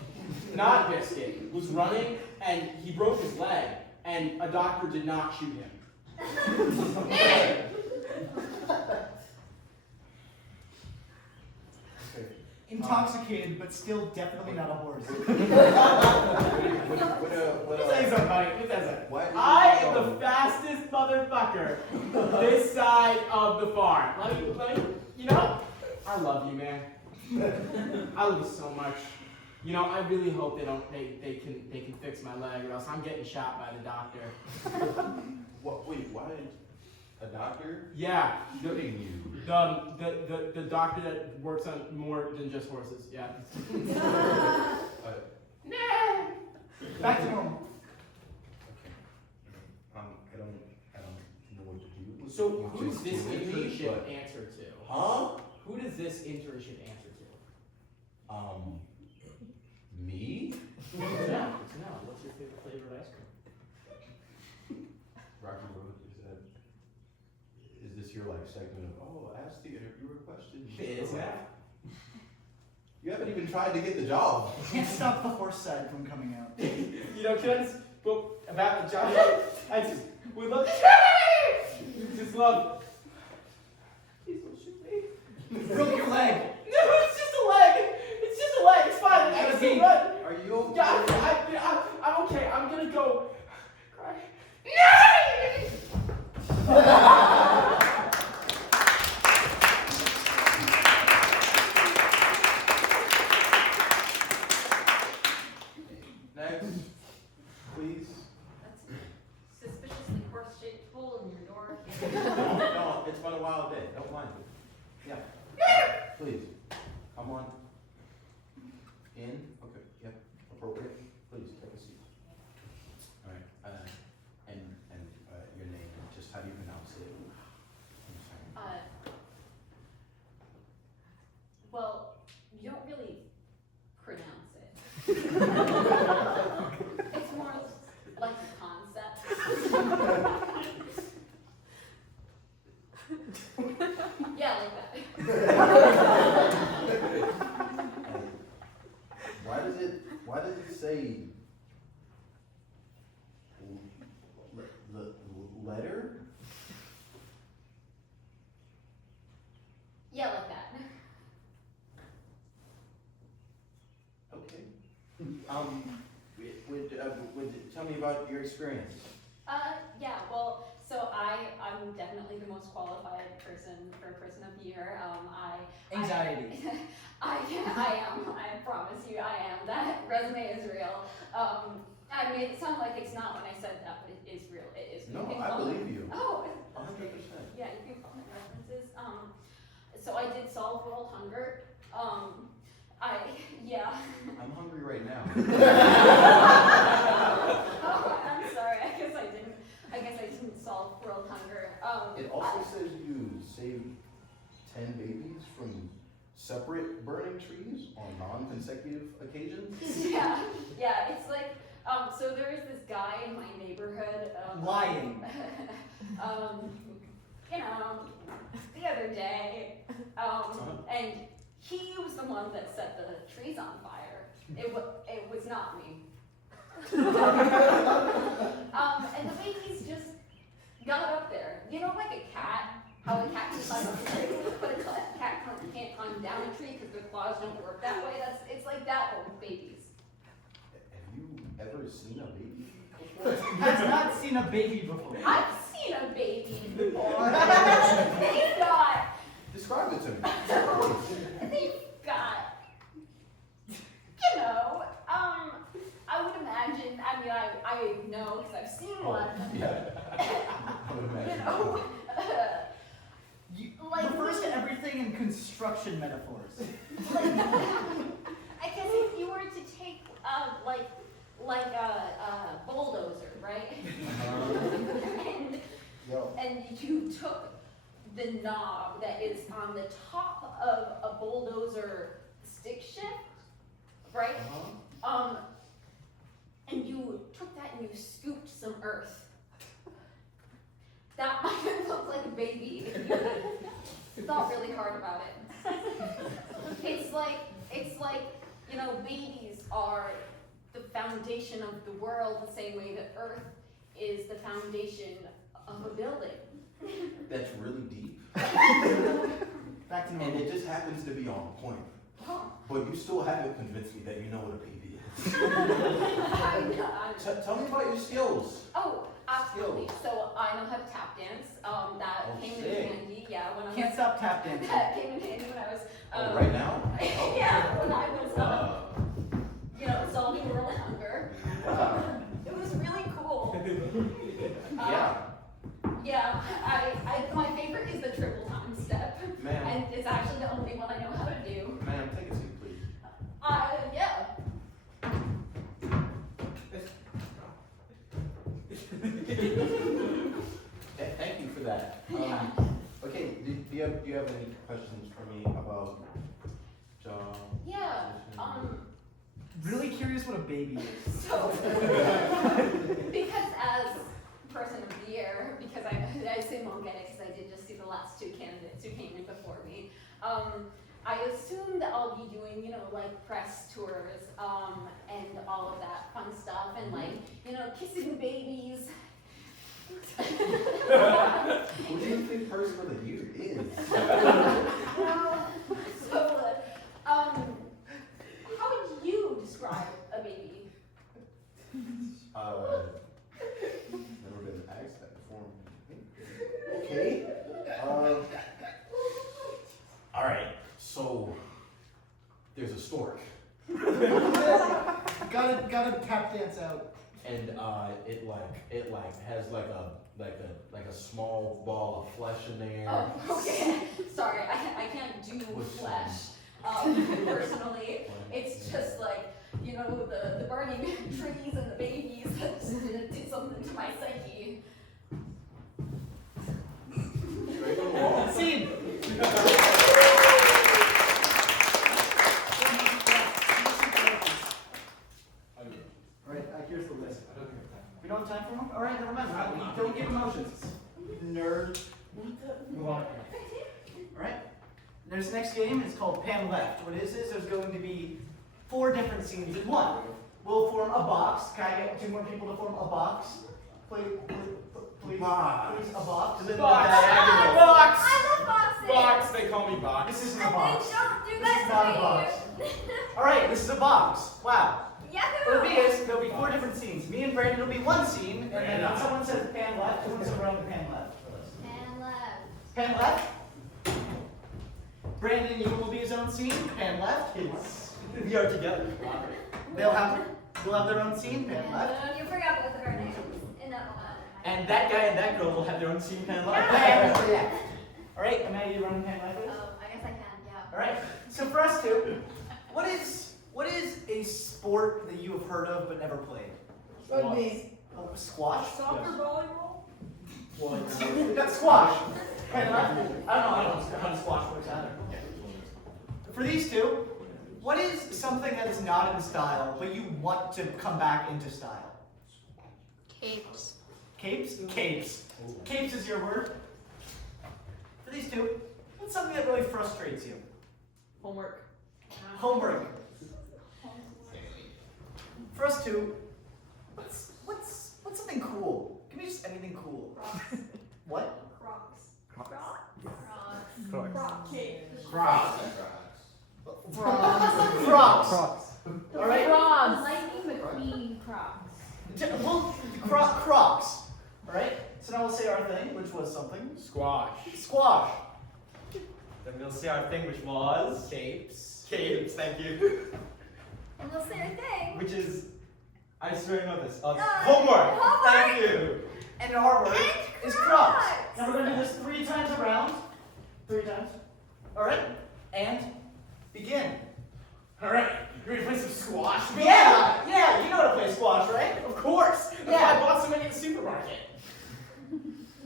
not Biscuit was running and he broke his leg, and a doctor did not shoot him. Okay. Intoxicated, but still definitely not a horse. Say somebody. Why I am the fastest motherfucker this side of the farm. Let me, you know, I love you, man. I love you so much. You know, I really hope they can fix my leg, or else I'm getting shot by the doctor. What? Wait, why? A doctor? Yeah, Shooting you. the doctor that works on more than just horses. Yeah. Back to normal. I don't know what to do. So You who does just this do it, internship but- answer to? Huh? Who does this internship answer to? Me? Yeah, what's your favorite flavor of ice cream? Rocky Road, is this your like segment of, oh, ask the interviewer questions? Is that? You haven't even tried to get the job. Can't stop the horse side from coming out. You know, can I just, well, about the job, I just would love, just love, please don't shoot me. Broke your leg. No, it's just a leg. It's just a leg. It's fine. I can still run. Are you okay? Yeah, I'm okay. I'm gonna go cry. Next, please. That's a suspiciously horse-shaped hole in your door. No, it's been a wild day. Don't mind it. Yeah. Please, come on. In. Okay. Yep. Appropriate. Please take a seat. All right. And your name. Just how do you pronounce it? I'm sorry. Well, you don't really pronounce it. It's more like a concept. Yeah, like that. Why does it say letter? Yeah, like that. Okay. Tell me about your experience. Yeah, well, so I'm definitely the most qualified person for Person of the Year. Anxiety. I am. I promise you, I am. That resume is real. I made it sound like it's not when I said that, but it is real. It is. No, You can I call believe it- you. Oh. 100%. Yeah, you can call it references. So I did solve world hunger. Yeah. I'm hungry right now. Oh, I'm sorry. I guess I didn't solve world hunger. It also says you saved 10 babies from separate burning trees on non-consecutive occasions. Yeah, it's like, so there is this guy in my neighborhood. Lying. You know, the other day, and he was the one that set the trees on fire. It was not me. And the babies just got up there. You know, like a cat, how a cat can climb up a tree, but a cat can't climb down a tree because their claws don't work that way. It's like that, but with babies. Have you ever seen a baby before? Has not seen a baby before. I've seen a baby before. They've got, Describe it to me. they've got, you know, I would imagine, I know because I've seen one. Yeah. I would You imagine. know, You Like- refers to everything in construction metaphors. I guess if you were to take, like a bulldozer, right? And you took the knob that is on the top of a bulldozer stick shift, right? And you took that and you scooped some earth. That might have looked like a baby if you thought really hard about it. It's like, you know, babies are the foundation of the world the same way that earth is the foundation of a building. That's really deep. Back to And normal. it just happens to be on point. But you still haven't convinced me that you know what a baby is. Tell me about your skills. Oh, absolutely. So I know how to tap dance. That Oh, came in sick. handy. Yeah, when I Can't was. stop tap dancing. That came in handy when I was. Right now? Oh. Yeah, when I was. Solving world hunger. It was really cool. Yeah. Yeah, my favorite is the triple time step. Ma'am. And it's actually the only one I know how to do. Ma'am, take a seat, please. Yeah. Thank you for that. Okay, do you have any questions for me about job? Yeah. Really curious what a baby is. So, because as person of the year, because I assume I'll get it because I did just see the last two candidates who came in before me. I assume that I'll be doing, like press tours, and all of that fun stuff, and like, kissing babies. Who do you think person of the year is? So, how would you describe a baby? Never been asked that before. Okay. All right. So there's a stork, Gotta tap dance out. and it has like a small ball of flesh in there. Oh, okay. Sorry, I can't do With flesh. Personally, it's just like, the burning trees and the babies that just did something to my psyche. Straight from the wall. Scene. Alright, here's the list. We don't have time for them? Alright, never mind. We don't give emotions. Nerd. Move on. Alright. This next game is called Pan Left. What it is there's going to be 4 different scenes in one. We'll form a box. Can I get 2 more people to form a box? Please, please, Box. please, a box. Is it Box. diagonal? Box. I love boxing. Box. They call me Box. This isn't a And box. they don't do This that is not a to box. me. Alright, this is a box. Wow. What Yahoo! it'll be is, there'll be 4 different scenes. Me and Brandon will be one scene, and then when someone says pan left, everyone's around the pan left for us. And left. Pan left. Brandon, you will be his own scene. Pan left. We are together. They'll have their own scene. Pan left. You forgot both of our names. In that one. And that guy and that girl will have their own scene pan left. Yeah. All right, Amanda, you running pan left? Oh, I guess I can, yeah. All right. So for us two, what is a sport that you have heard of but never played? Rugby. Oh, squash. Soccer, volleyball. That's squash. Pan left. I don't know how squash works either. For these two, what is something that is not in style but you want to come back into style? Capes. Capes? Capes. Capes is your word. For these two, what's something that really frustrates you? Homework. Homework. For us two, what's something cool? Give me just anything cool. Crocs. What? Crocs. Croc cake. Crocs. Frogs. All right. Frogs. Lightning McQueen Crocs. Well, Crocs. All right. So now we'll say our thing, which was something. Squash. Squash. Then we'll see our thing, which was Capes. capes. Thank you. And we'll say our thing. Which is, I swear I know this. Homework. Thank you. And our word And is Crocs. Crocs. Now we're gonna do this 3 times around. 3 times. All right. And begin. All right. You ready to play some squash? Yeah, you know how to play squash, right? Of course. That's why Yeah. I bought so many at the supermarket.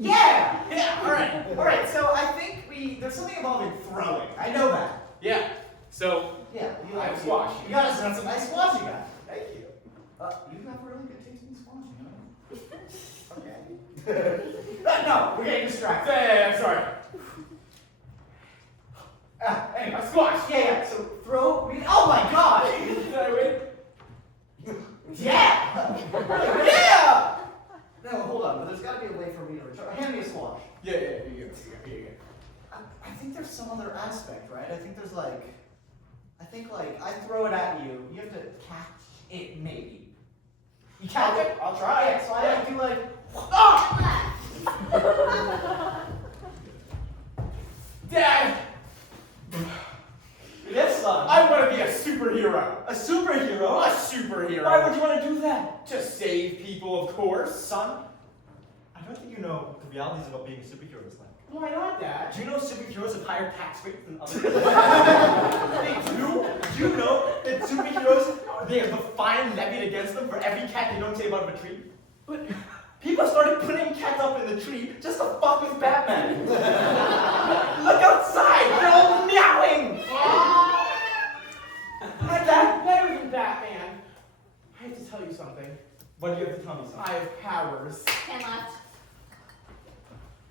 Yeah, all right. So I think there's something involving throwing. I know that. Yeah. So Yeah, I have squash. You got us some nice squash, you got. Thank you. You have really good taste in squash, you know. Okay. No, we're getting distracted. yeah, I'm sorry. Anyway, Squash. Yeah. So throw. Oh my God. Did I win? Yeah. Yeah. No, hold on. But there's got to be a way for me to return. Hand me a squash. Yeah. Here you go. I think there's some other aspect, right? I think there's like think like I throw it at you. You have to catch it, maybe. You I'll, catch it? I'll try it. So I like do like. Ah! Dad! Yes, son. I want to be a superhero. A superhero? A superhero. Why would you want to do that? To save people, of course. Son, I don't think you know what the realities of what being a superhero is like. Why not, Dad? Do you know superheroes have higher tax rates than others? They do? Do you know that superheroes, they have a fine levied against them for every cat they don't save out of a tree? But people started putting cats up in the tree just to fuck with Batman. Look outside, they're all meowing. Like that, better than Batman. I have to tell you something. What do you have to tell me, son? I have powers. 10 left.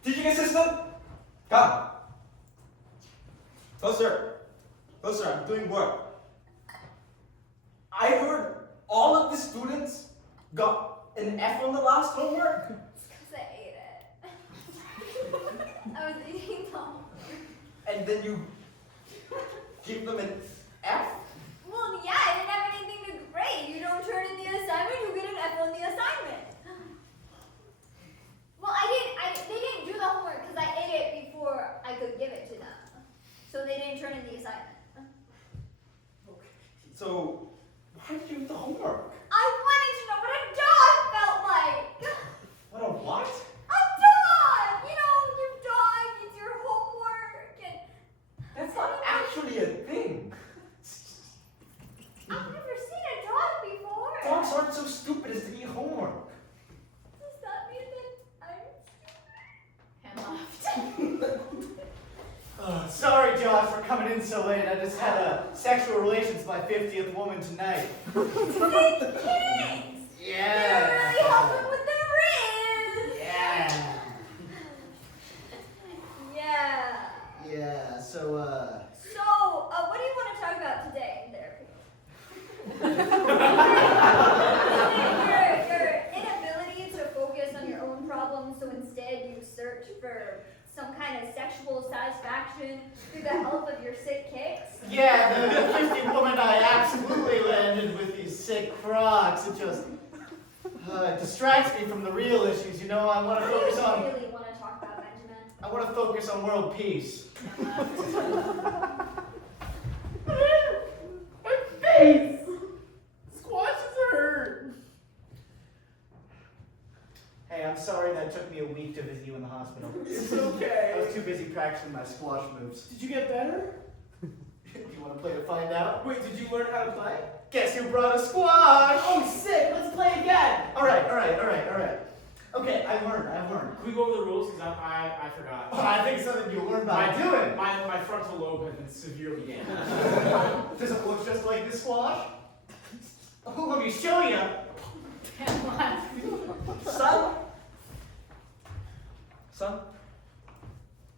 Teaching assistant, come. Go, sir. Go, sir, I'm doing work. I heard all of the students got an F on the last homework. It's because I ate it. I was eating them. And then you give them an F? Well, yeah, I didn't have anything to grade. You don't turn in the assignment, you get an F on the assignment. Well, they didn't do the homework because I ate it before I could give it to them. So they didn't turn in the assignment. So, why did you do the homework? I wanted to know what a dog felt like. What a what? A dog! You know, your dog eats your homework and That's not actually a thing. I've never seen a dog before. Dogs aren't so stupid as to eat homework. Does that mean that I'm 10 left. Sorry, Josh, for coming in so late. I just had sexual relations with my 50th woman tonight. Thanks! Yeah. You're really helping with the ribs! Yeah. Yeah. Yeah. So, So, what do you want to talk about today in therapy? your inability to focus on your own problems, so instead you search for some kind of sexual satisfaction through the help of your sick kicks. yeah, the 50 woman I absolutely landed with these sick crocs. It just distracts me from the real issues. You know, I want to What do focus you on. really want to talk about, Benjamin? I want to focus on world peace. 10 left. My face! Squashes hurt. Hey, I'm sorry that it took me a week to visit you in the hospital. It's okay. I was too busy practicing my squash moves. Did you get better? You want to play to find out? Wait, did you learn how to play? Guess who brought a squash? Oh, sick! Let's play again! All right. Okay, I learned. Can we go over the rules? Because I forgot. Oh, I think it's something you learn by doing. My frontal lobe has been severely damaged. Does it look just like this squash? Oh, let me show you. 10 left. Son,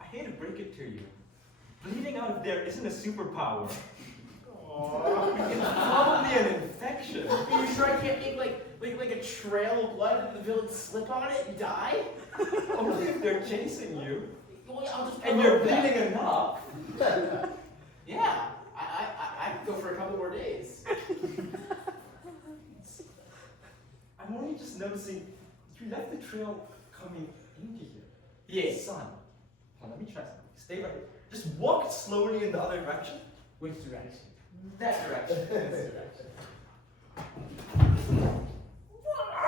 I hate to break it to you. Bleeding out of there isn't a superpower. It's probably an infection. Are you sure I can't make like a trail of blood and the villain slip on it and die? Only if they're chasing you. Well, yeah, I'll just And you're provoke that. bleeding enough. Yeah, I could go for a couple more days. I'm only just noticing you left the trail coming into here. Yes. Son, hold on, let me try something. Stay right here. Just walk slowly in the other direction. Which direction? That direction. This direction.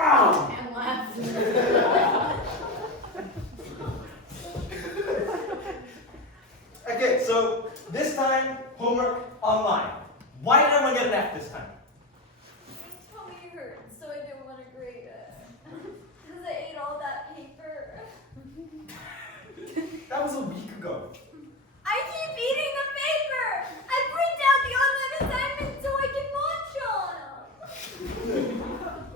10 left. Okay, so this time, homework online. Why did everyone get an F this time? My tummy hurts, so I didn't want to grade it. Because I ate all that paper. That was a week ago. I keep eating the paper! I print out the online assignments so I can munch on them!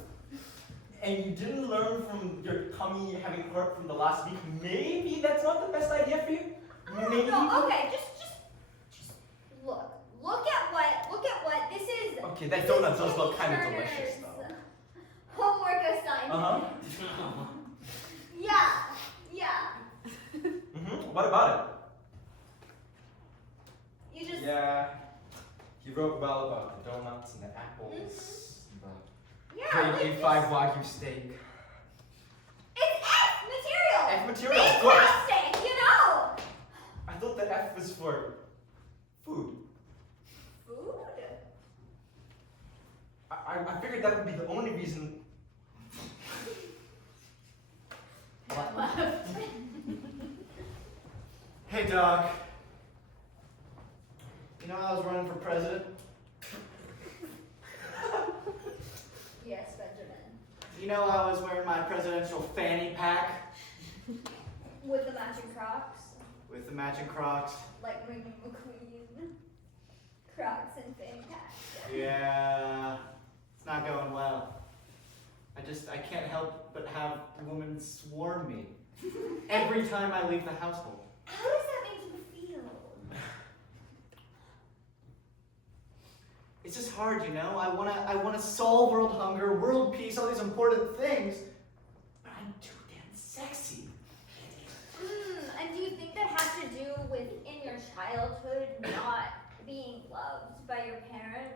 And you didn't learn from your tummy having hurt from the last week. Maybe that's not the best idea for you? Maybe? No, okay, just look. Look at what this is. Okay, that this donut is does look Timmy kind of Turner's delicious, though. Homework assignment. Uh-huh. Yeah. Mm-hmm. What about You just it? Yeah. You wrote well about the donuts and the apples, the Yeah, grade like A5 Wagyu steak. it's F material. F material, of course. Fantastic, you know. I thought the F was for food. Food? I figured that would be the only reason. Hey, Doc. You know I was running for president? Yes, Benjamin. You know I was wearing my presidential fanny pack With the matching Crocs, with the matching Crocs? like Rainy McQueen. Crocs and fanny pack. Yeah, it's not going well. I can't help but have women swarm me every time I leave the household. How does that make you feel? It's just hard, you know? I wanna solve world hunger, world peace, all these important things, but I'm too damn sexy. And do you think that has to do with in your childhood not being loved by your parents?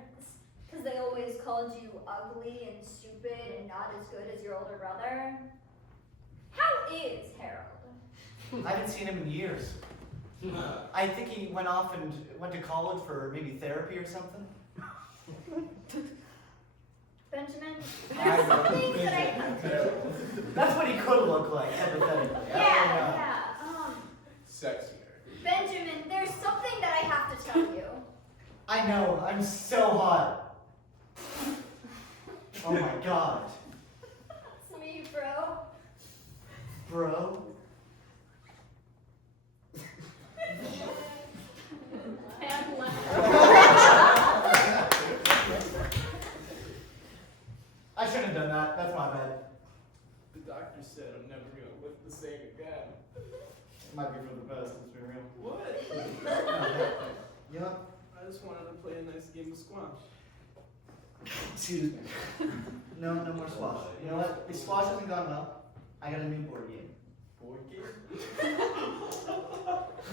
Because they always called you ugly and stupid and not as good as your older brother? How is Harold? I haven't seen him in years. I think he went off and went to college for maybe therapy or something. Benjamin, there's some things that I... That's what he could look like, hypothetically. Yeah. Sexier. Benjamin, there's something that I have to tell you. I know, I'm so hot. Oh my god. It's me, bro. Bro? And left. I shouldn't have done that. That's my bad. The doctor said I'm never gonna look the same again. It might be for the best, let's be real. What? You know? I just wanted to play a nice game of squash. Excuse me. No more squash. You know what? If squash hasn't gone well, I got a new board game. Board game?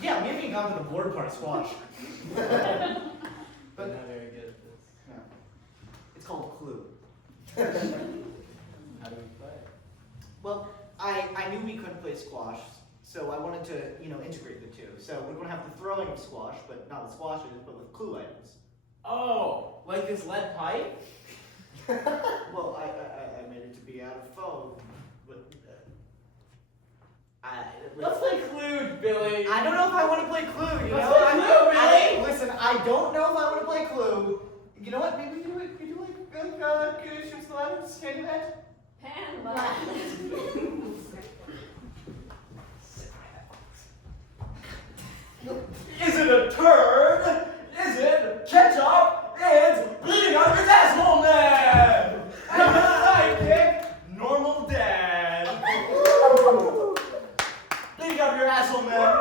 Yeah, we haven't even gone to the board part of squash. But But not very good at this. yeah. It's called Clue. How do we play? Well, I knew we couldn't play squash, so I wanted to, integrate the two. So we're gonna have the throwing of squash, but not with squashes, but with clue items. Oh, like this lead pipe? Well, I made it to be out of foam, but Let's play Clue, Billy. I don't know if I want to play Clue. You Let's know, play Clue, Billy. Listen, I don't know if I want to play Clue. You know what? Maybe we do shoot the letters, Candyman. And left. Is it a turd? Is it ketchup? It's bleeding out of his asshole, man! And his sidekick, normal dad. Bleeding out of your asshole, man.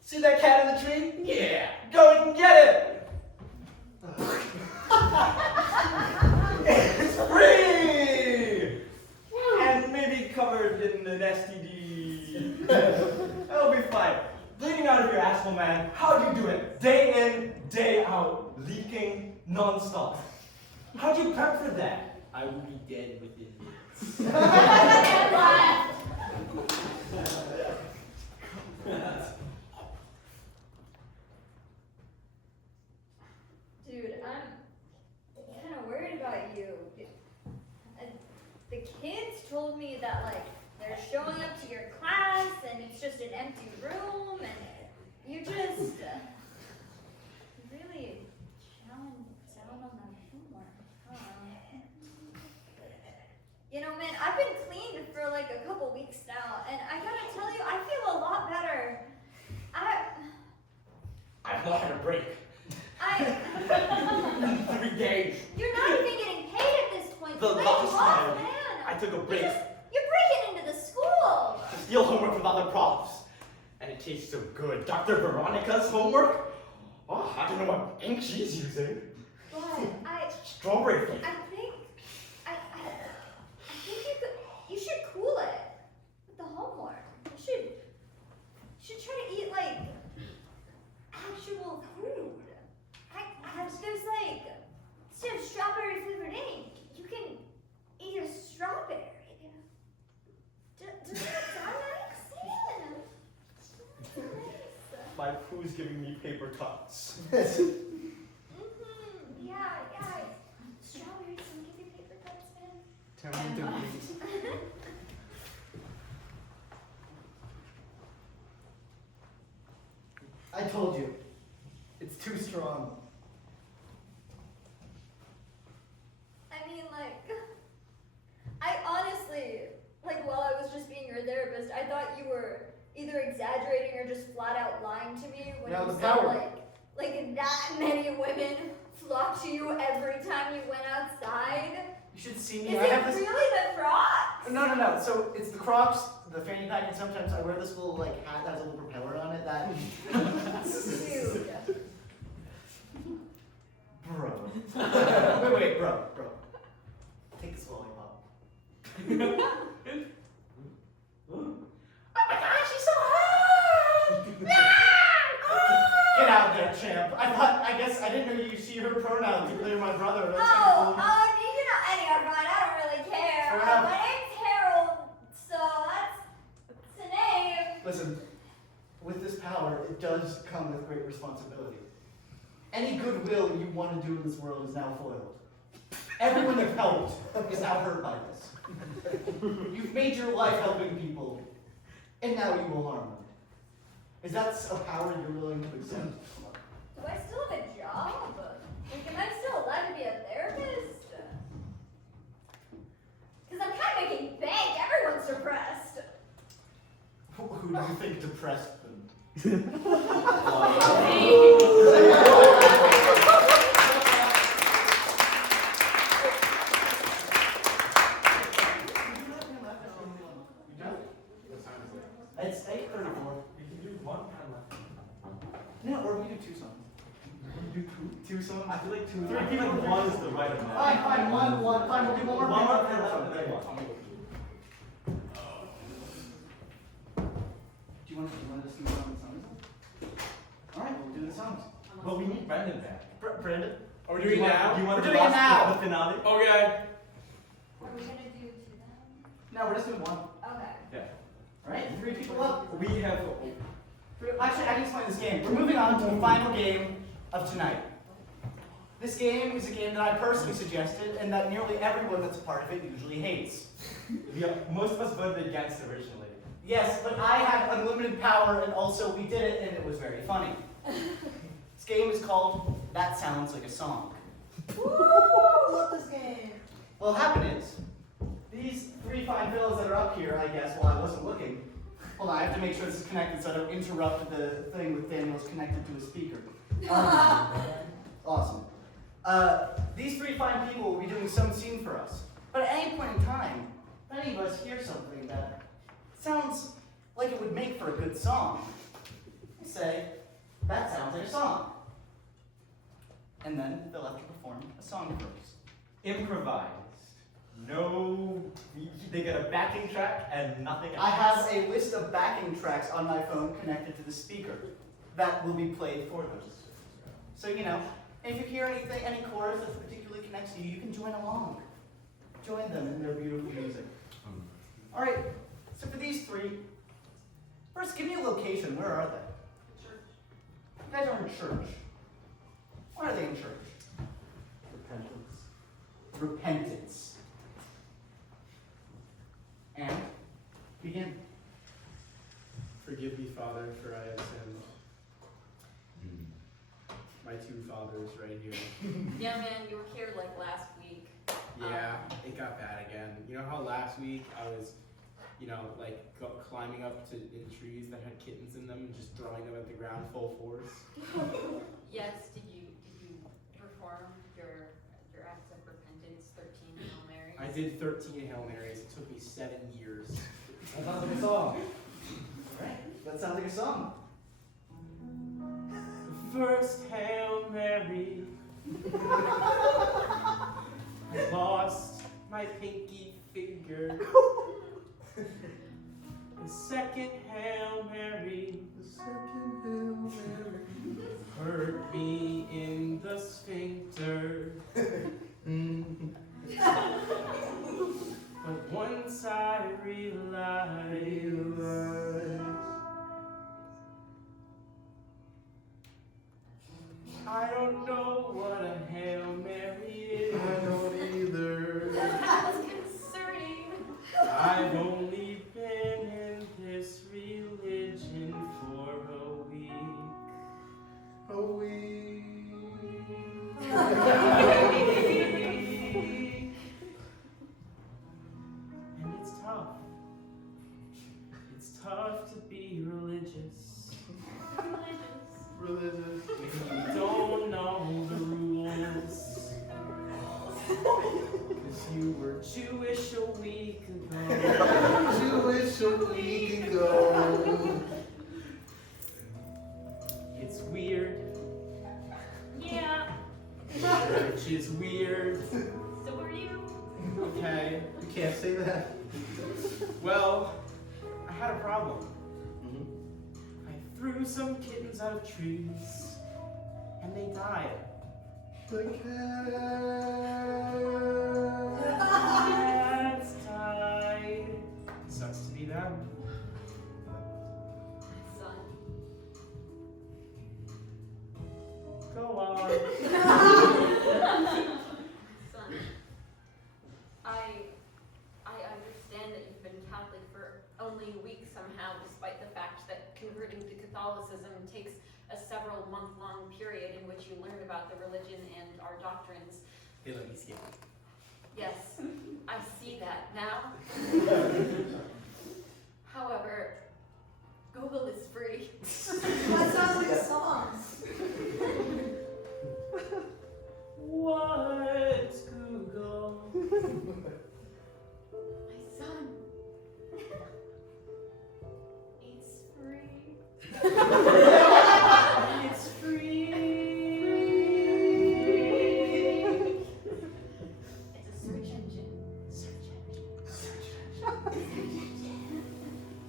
See that cat in the tree? Yeah. Go and get it. It's free! And maybe covered in an STD. That'll be fine. Bleeding out of your asshole, man. How do you do it? Day in, day out, leaking non-stop. How do you prep for that? I will be dead within minutes. And left. Dude, I'm kind of worried about you. The kids told me that, like, they're showing up to your class and it's just an empty room and you just really chowing down on that homework, huh? You know, man, I've been clean for like a couple weeks now and I gotta tell you, I feel a lot better. I've not had a break. 3 days. You're not even getting paid at this point. The You laid last off, time man. I took a break. You're breaking into the school. To steal homework from other profs. And it tastes so good. Dr. Veronica's homework? Oh, I don't know what ink she's using. But Strawberry flavor. I think you should cool it with the homework. You should try to eat like actual food. There's like who's giving me paper cuts. Yeah. Strawberries don't give you paper cuts, man. Turn into wheat. I told you. It's too strong. I mean, like, I honestly, like, while I was just being your therapist, I thought you were either exaggerating or just flat out lying to me when Now you the said, power. like that many women flock to you every time you went outside. You should see Is me. it I have this. really the Crocs? No. So it's the Crocs, the fanny pack, and sometimes I wear this little like hat that has a little propeller on it. That. Dude. Bro. wait, bro. Take this lollipop. Oh my gosh, she's so hot! Get out there, champ. I guess I didn't know you she her pronouns to clear my brother. That's kinda cool. You know, anyway, fine, I don't really care. Fair enough. My name's Harold, so that's the name. Listen, with this power, it does come with great responsibility. Any goodwill you want to do in this world is now foiled. Everyone you've helped is now hurt by this. You've made your life helping people, and now you will harm them. Is that a power you're willing to accept? Do I still have a job? Like, am I still allowed to be a therapist? Because I'm kind of making bank. Everyone's depressed. Who do you think depressed them? It's 8:34. We can do one kind of. No, or we can do two songs. You do Two songs? I feel like two. Three I feel like people. one is the right amount. Fine, one. Fine, we'll do one more. One more band. and then one. Do you want to sing one of the songs? Alright, we'll do the songs. But we need Brendan back. Brandon? Are we doing it now? Do you want We're to doing it now. the finale? Okay. Are we going to do two then? No, we're just doing one. Okay. Yeah. Alright, 3 people up. We have. Actually, I can explain this game. We're moving on to the final game of tonight. This game is a game that I personally suggested, and that nearly everyone that's a part of it usually hates. Most of us voted against originally. Yes, but I have unlimited power, and also we did it, and it was very funny. This game is called That Sounds Like a Song. Woo! Love this game. Well, what happened is, these 3 fine fellows that are up here, I guess, while I wasn't looking. Hold on, I have to make sure this is connected so I don't interrupt the thing with Daniel's connected to a speaker. Awesome. These 3 fine people will be doing some scene for us. But at any point in time, if any of us hear something that sounds like it would make for a good song, we say, that sounds like a song. And then they'll have to perform a song for us. Improvised. No. They get a backing track and nothing else. I have a list of backing tracks on my phone connected to the speaker that will be played for them. So, you know, if you hear anything, any chorus that particularly connects to you, you can join along. Join them in their beautiful music. All right, so for these 3, first give me a location. Where are they? Church. You guys are in church. Why are they in church? Repentance. And begin. Forgive me, Father, for I have sinned. My 2 fathers right here. Yeah, man, you were here like last week. Yeah, it got bad again. You know how last week I was, like climbing up in trees that had kittens in them and just throwing them at the ground full force? Yes, did you perform your acts of repentance, 13 Hail Marys? I did 13 Hail Marys. It took me 7 years. That sounds like a song. Alright, that sounds like a song. First Hail Mary. I lost my pinky finger. The second Hail Mary. Hurt me in the sphincter. But once I realized I don't know what a Hail Mary is. I don't either. That's concerning. I've only been in this religion for a week. A week. And it's tough. It's tough to be religious. Religious. When you don't know the rules. Cause you were Jewish a week ago. Jewish a week ago. It's weird. Yeah. Church is weird. So are you? Okay. You can't say that. Well, I had a problem. Mhm. I threw some kittens out of trees, and they died. The cat. Cats died. Sucks to be them. Son. Go on. Son, I understand that you've been Catholic for only a week somehow, despite the fact that converting to Catholicism takes a several month-long period in which you learn about the religion and our doctrines. They let me skip. Yes, I see that now. However, Google is free. That sounds like songs. What's Google? My son. It's free. It's free. It's a search engine.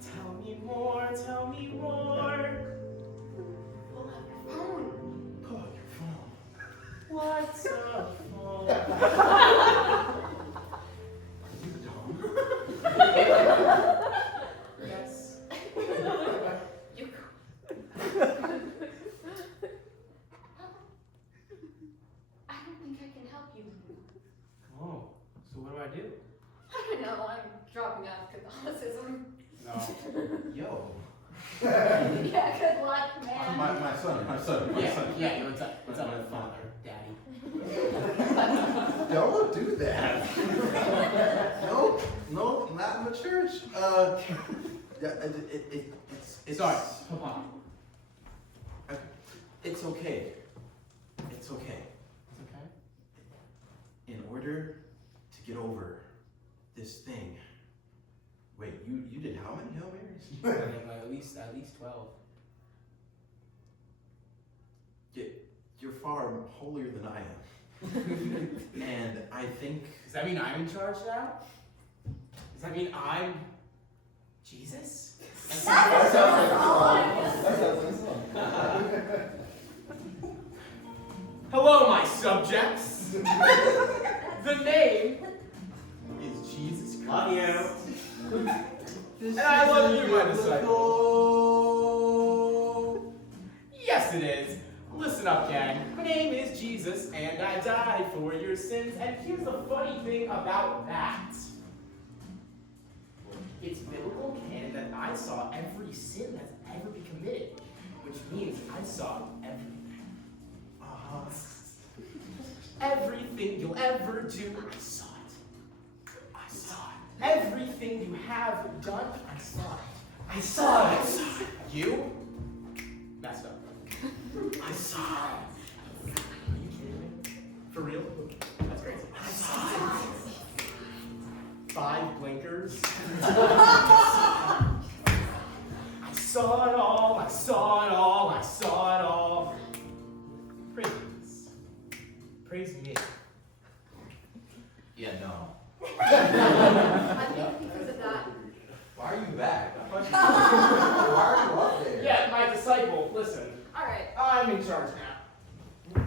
Tell me more, tell me more. Pull out your phone. Pull out your phone. What's a phone? You dumb. Yes. You I don't think I can help you. Oh, so what do I do? I don't know, I'm dropping out of Catholicism. No. Yo. Yeah, good luck, man. My son. Yeah, what's up? What's up, father, daddy? Don't do that. No, not in the church. It's Sorry, Papa. It's okay. It's okay. It's okay. In order to get over this thing. Wait, you did how many Hail Marys? At least 12. You're far holier than I am. And I think Does that mean I'm in charge now? Does that mean I'm Jesus? Hello, my subjects. The name is Jesus Christ. Love you. And I love you, my disciple. Yes, it is. Listen up, gang. My name is Jesus, and I died for your sins. And here's the funny thing about that. It's biblical canon that I saw every sin that's ever been committed, which means I saw everything. Everything you'll ever do, I saw it. I saw it. Everything you have done, I saw it. I saw it. You messed up. I saw it. Are you kidding me? For real? That's crazy. I saw it. 5 blinkers. I saw it all. I saw it all. I saw it all. Praise. Praise me. yeah, no. I think because of that. Why are you back? Why are you up there? Yeah, my disciple, listen. Alright, I'm in charge now.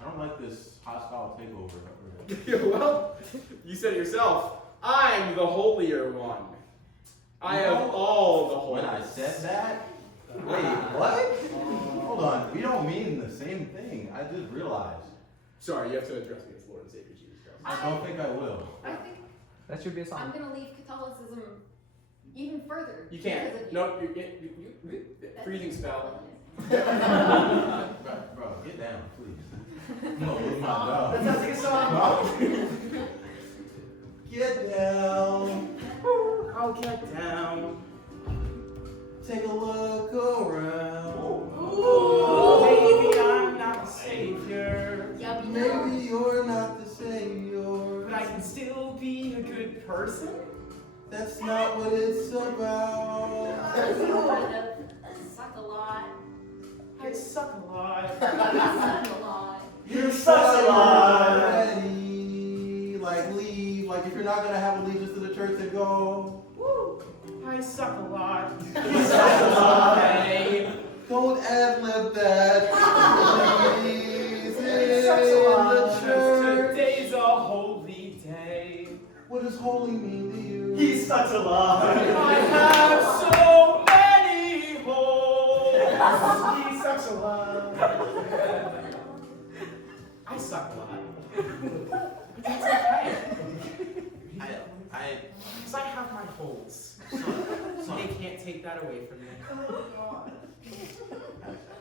I don't like this hostile takeover. Well, you said it yourself. I'm the holier one. I have all the When holiness. I said that? Wait, what? hold on. We don't mean the same thing. I just realized. Sorry, you have to address me as Lord and Savior Jesus Christ. I don't think I will. I think That should be a I'm song. gonna leave Catholicism even further. You can't. because of No, freezing spell. Bro, get down, please. No, with my dog. That sounds like a song. Get down. I'll get down. Take a look around. Maybe I'm not the savior, Yep, Maybe you're not the savior. but I can still be a good person. That's not what it's about. Suck a lot. I suck a lot. Suck a lot. You're such a lie. already. Like leave. Like if you're not gonna have allegiance to the church, then go. I suck a lot. You suck a lot. Hey. Don't ad-lib that. Please. Sucks a lot. In the church. Today's a holy day. What does holy mean to you? He sucks a lot. I have so many holes. He sucks a lot. I suck a lot. It's okay. Because I have my holes. They can't take that away from me.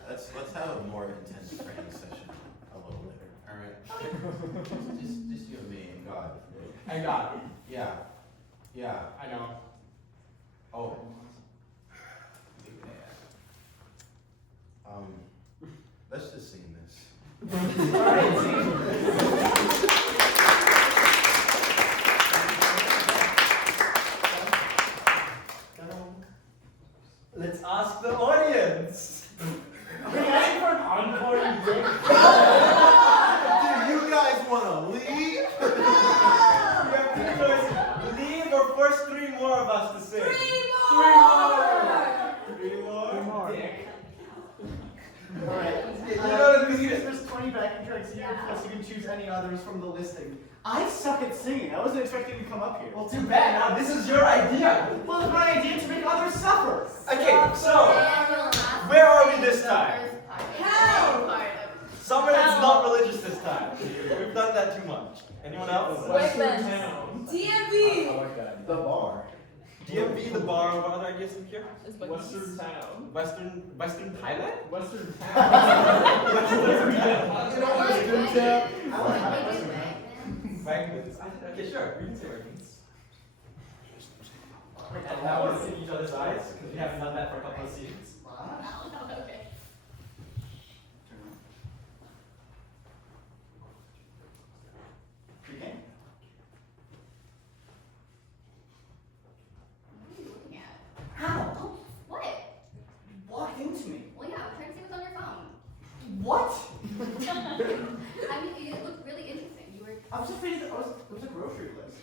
Let's have a more intense training session a little later. All right. just you and me and God. I got it. Yeah. Yeah. I know. Oh. Let's just sing this. Let's ask the audience. Are you asking for an encore and break? Do you guys want to leave? You have two choices. Leave or force three more of us to sing. Three more. Dick. Alright. You know the There's 20 backing tracks here, plus you can choose any others from the listing. I suck at singing. I wasn't expecting to come up here. Well, too bad. Now this is your idea. Well, it's my idea to make others suffer. Okay, so where are we this time? Hell. Somewhere that's not religious this time. We've done that too much. Anyone else? DMV. The bar. DMV, the bar. What other ideas in here? Western town. Western Thailand? Western town. You know what's good, Jeff? Wagmans. Okay, sure. We can say Wagmans. And now we're in each other's eyes because we haven't done that for a couple of seasons. Okay. You can. What are you looking at? How? What? Walked into me. Well, yeah, I'm trying to see what's on your phone. What? I mean, it looked really interesting. You were. I was just reading. It was a grocery list.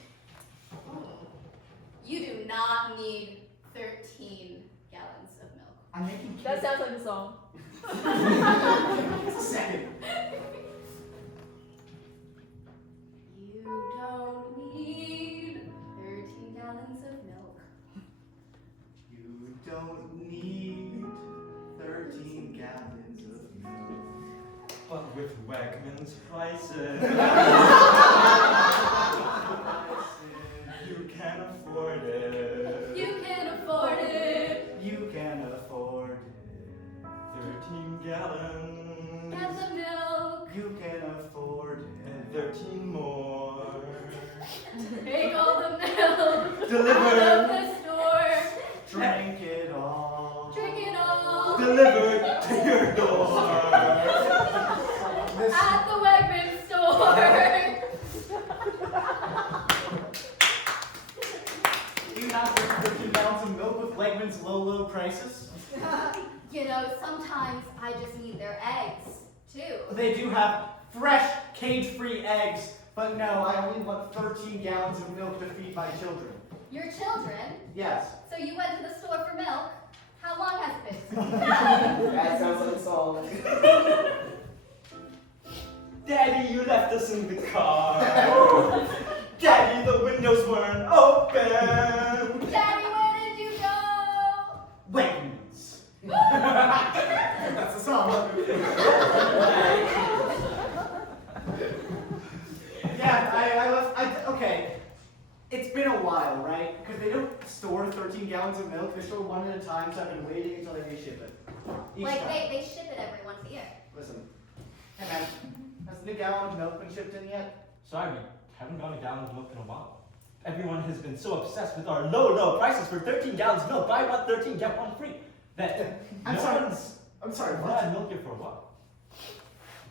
You do not need 13 gallons of milk. I'm making. That sounds like a song. Just a second. You don't need 13 gallons of milk. You don't need 13 gallons of milk. But with Wegmans prices, you can afford it. You can afford it. You can afford it. 13 gallons. Get the milk. You can afford And it. 13 more. Take all the milk. Delivered. Out of the store. Drink it all. Drink it all. Delivered to your door. At the Wegmans store. Do you not drink 13 gallons of milk with Wegmans low prices? You know, sometimes I just need their eggs, too. They do have fresh, cage-free eggs, but no, I only want 13 gallons of milk to feed my children. Your children? Yes. So you went to the store for milk? How long has it been? That sounds like a song. Daddy, you left us in the car. Daddy, the windows weren't open. Daddy, where did you go? Wegmans. That's the song. official one at a time, so I've been waiting until they ship it. Each Like, time. they ship it every once a year. Listen, hey man, has the gallon of milk been shipped in yet? Sorry, we haven't gotten a gallon of milk in a while. Everyone has been so obsessed with our low prices for 13 gallons of milk. Buy one 13, get one free. That I'm no sorry. one's I'm sorry, what? had milk here for a while.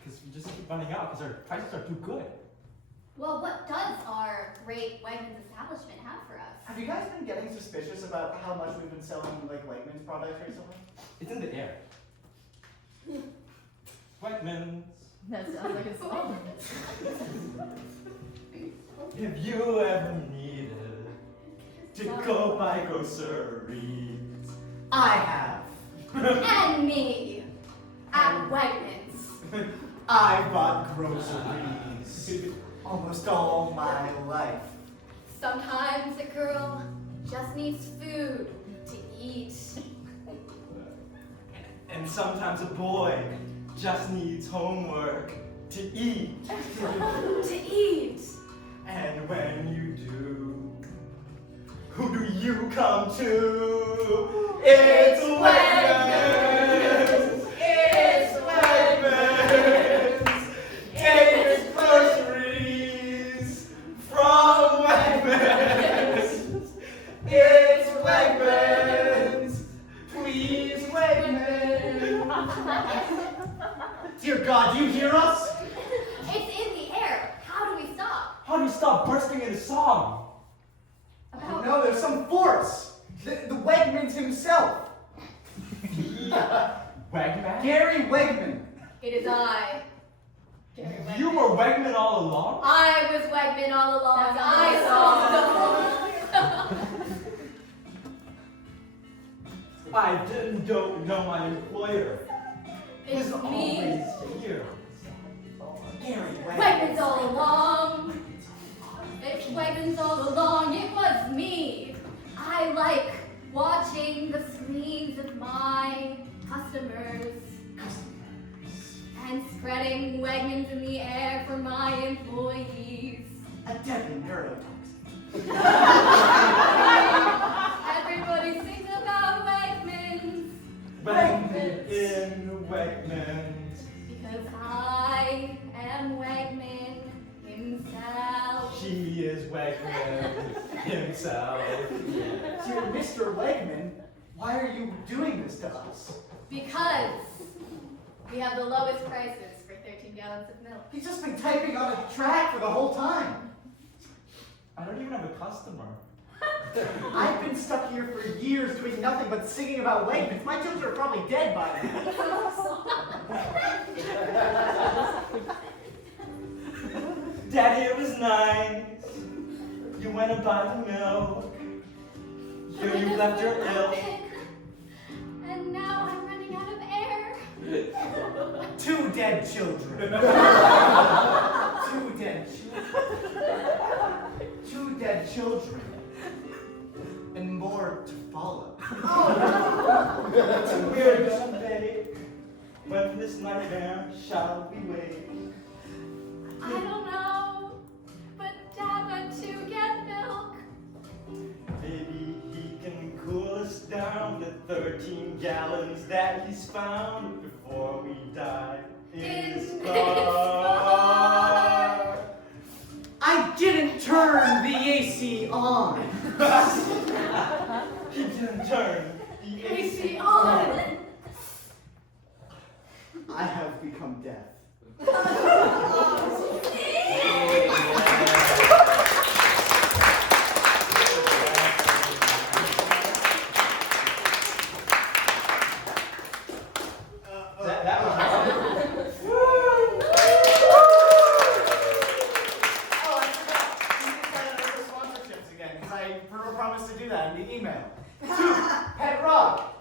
Because we just keep running out because our prices are too good. Well, what does our great Wegmans establishment have for us? Have you guys been getting suspicious about how much we've been selling like Wegmans products recently? It's in the air. Wegmans. That sounds like a song. If you ever needed to go buy groceries, I have. And me at Wegmans. I bought groceries almost all my life. Sometimes a girl just needs food to eat. and sometimes a boy just needs homework to eat. To eat. And when you do, who do you come to? It's Wegmans! It's Wegmans! David's groceries from Wegmans! It's Wegmans! Please, Wegmans! Dear God, do you hear us? It's in the air. How do we stop? How do you stop bursting into song? I don't know, there's some force. The Wegmans himself. Wegman? Gary Wegman. It is I. Gary Wegman. You were Wegman all along? I was Wegman all along. That's I saw I don't know my employer. It's He's me. always here. Gary Wegman. Wegmans all along. It's Wegmans all along. It was me. I like watching the screens of my customers and spreading Wegmans in the air for my employees. A deadly neurotoxin. Everybody sings about Wegmans Wegman in Wegmans. because I am Wegman himself. She is Wegman himself. Dear Mr. Wegman, why are you doing this to us? Because we have the lowest prices for 13 gallons of milk. He's just been typing on a track for the whole time. I don't even have a customer. I've been stuck here for years doing nothing but singing about Wegmans. My children are probably dead by now. Daddy, it was nice. You went and bought the milk. Here you left your ilk. And now I'm running out of air. 2 dead children. 2 dead children. 2 dead children. And more to follow. We're gonna make. When from this nightmare shall we wake? I don't know, but Dad went to get milk. Maybe he can cool us down to 13 gallons that he's found before we die in his car. I didn't turn the AC on. He didn't turn the AC on. I have become death. That was awesome. Oh, I forgot. You can sign up for sponsorships again, because I promised to do that in the email. To Pet Rock.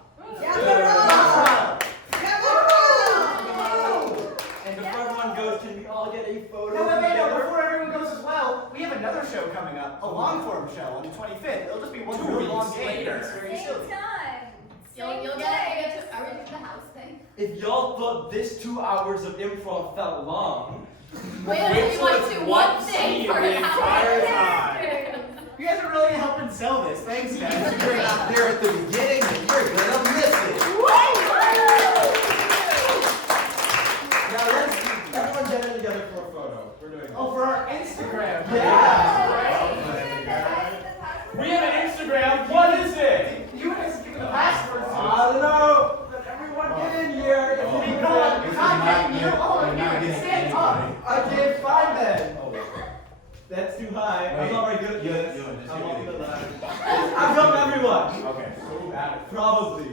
And before everyone goes, can we all get a photo No, together? before everyone goes as well, we have another show coming up, a long-form show on the 25th. It'll just be 1 2 really long weeks day. later. It's very Same silly. time. You'll get it. Are we doing the house thing? If y'all thought this 2 hours of improv felt long, Wait until you want to do one thing for an hour. You guys are really really helping sell this. Thanks, guys. You're not there at the beginning, and you're gonna miss it. Now let's everyone get in together for a photo. We're doing Oh, for our Instagram. We have an Instagram. What is it? You guys give the password. I don't know. Let everyone get in here. If you need No, to. I'm not getting you. Oh, you stand up. I can't find them. That's too high. I'm Wait. not very good at Ewan, this. Ewan, just I'm give off me the the- line. I'm from everyone. Okay. Probably.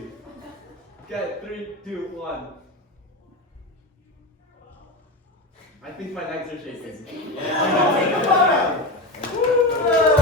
Okay, 3, 2, 1. I think my legs are shaking. Take a photo.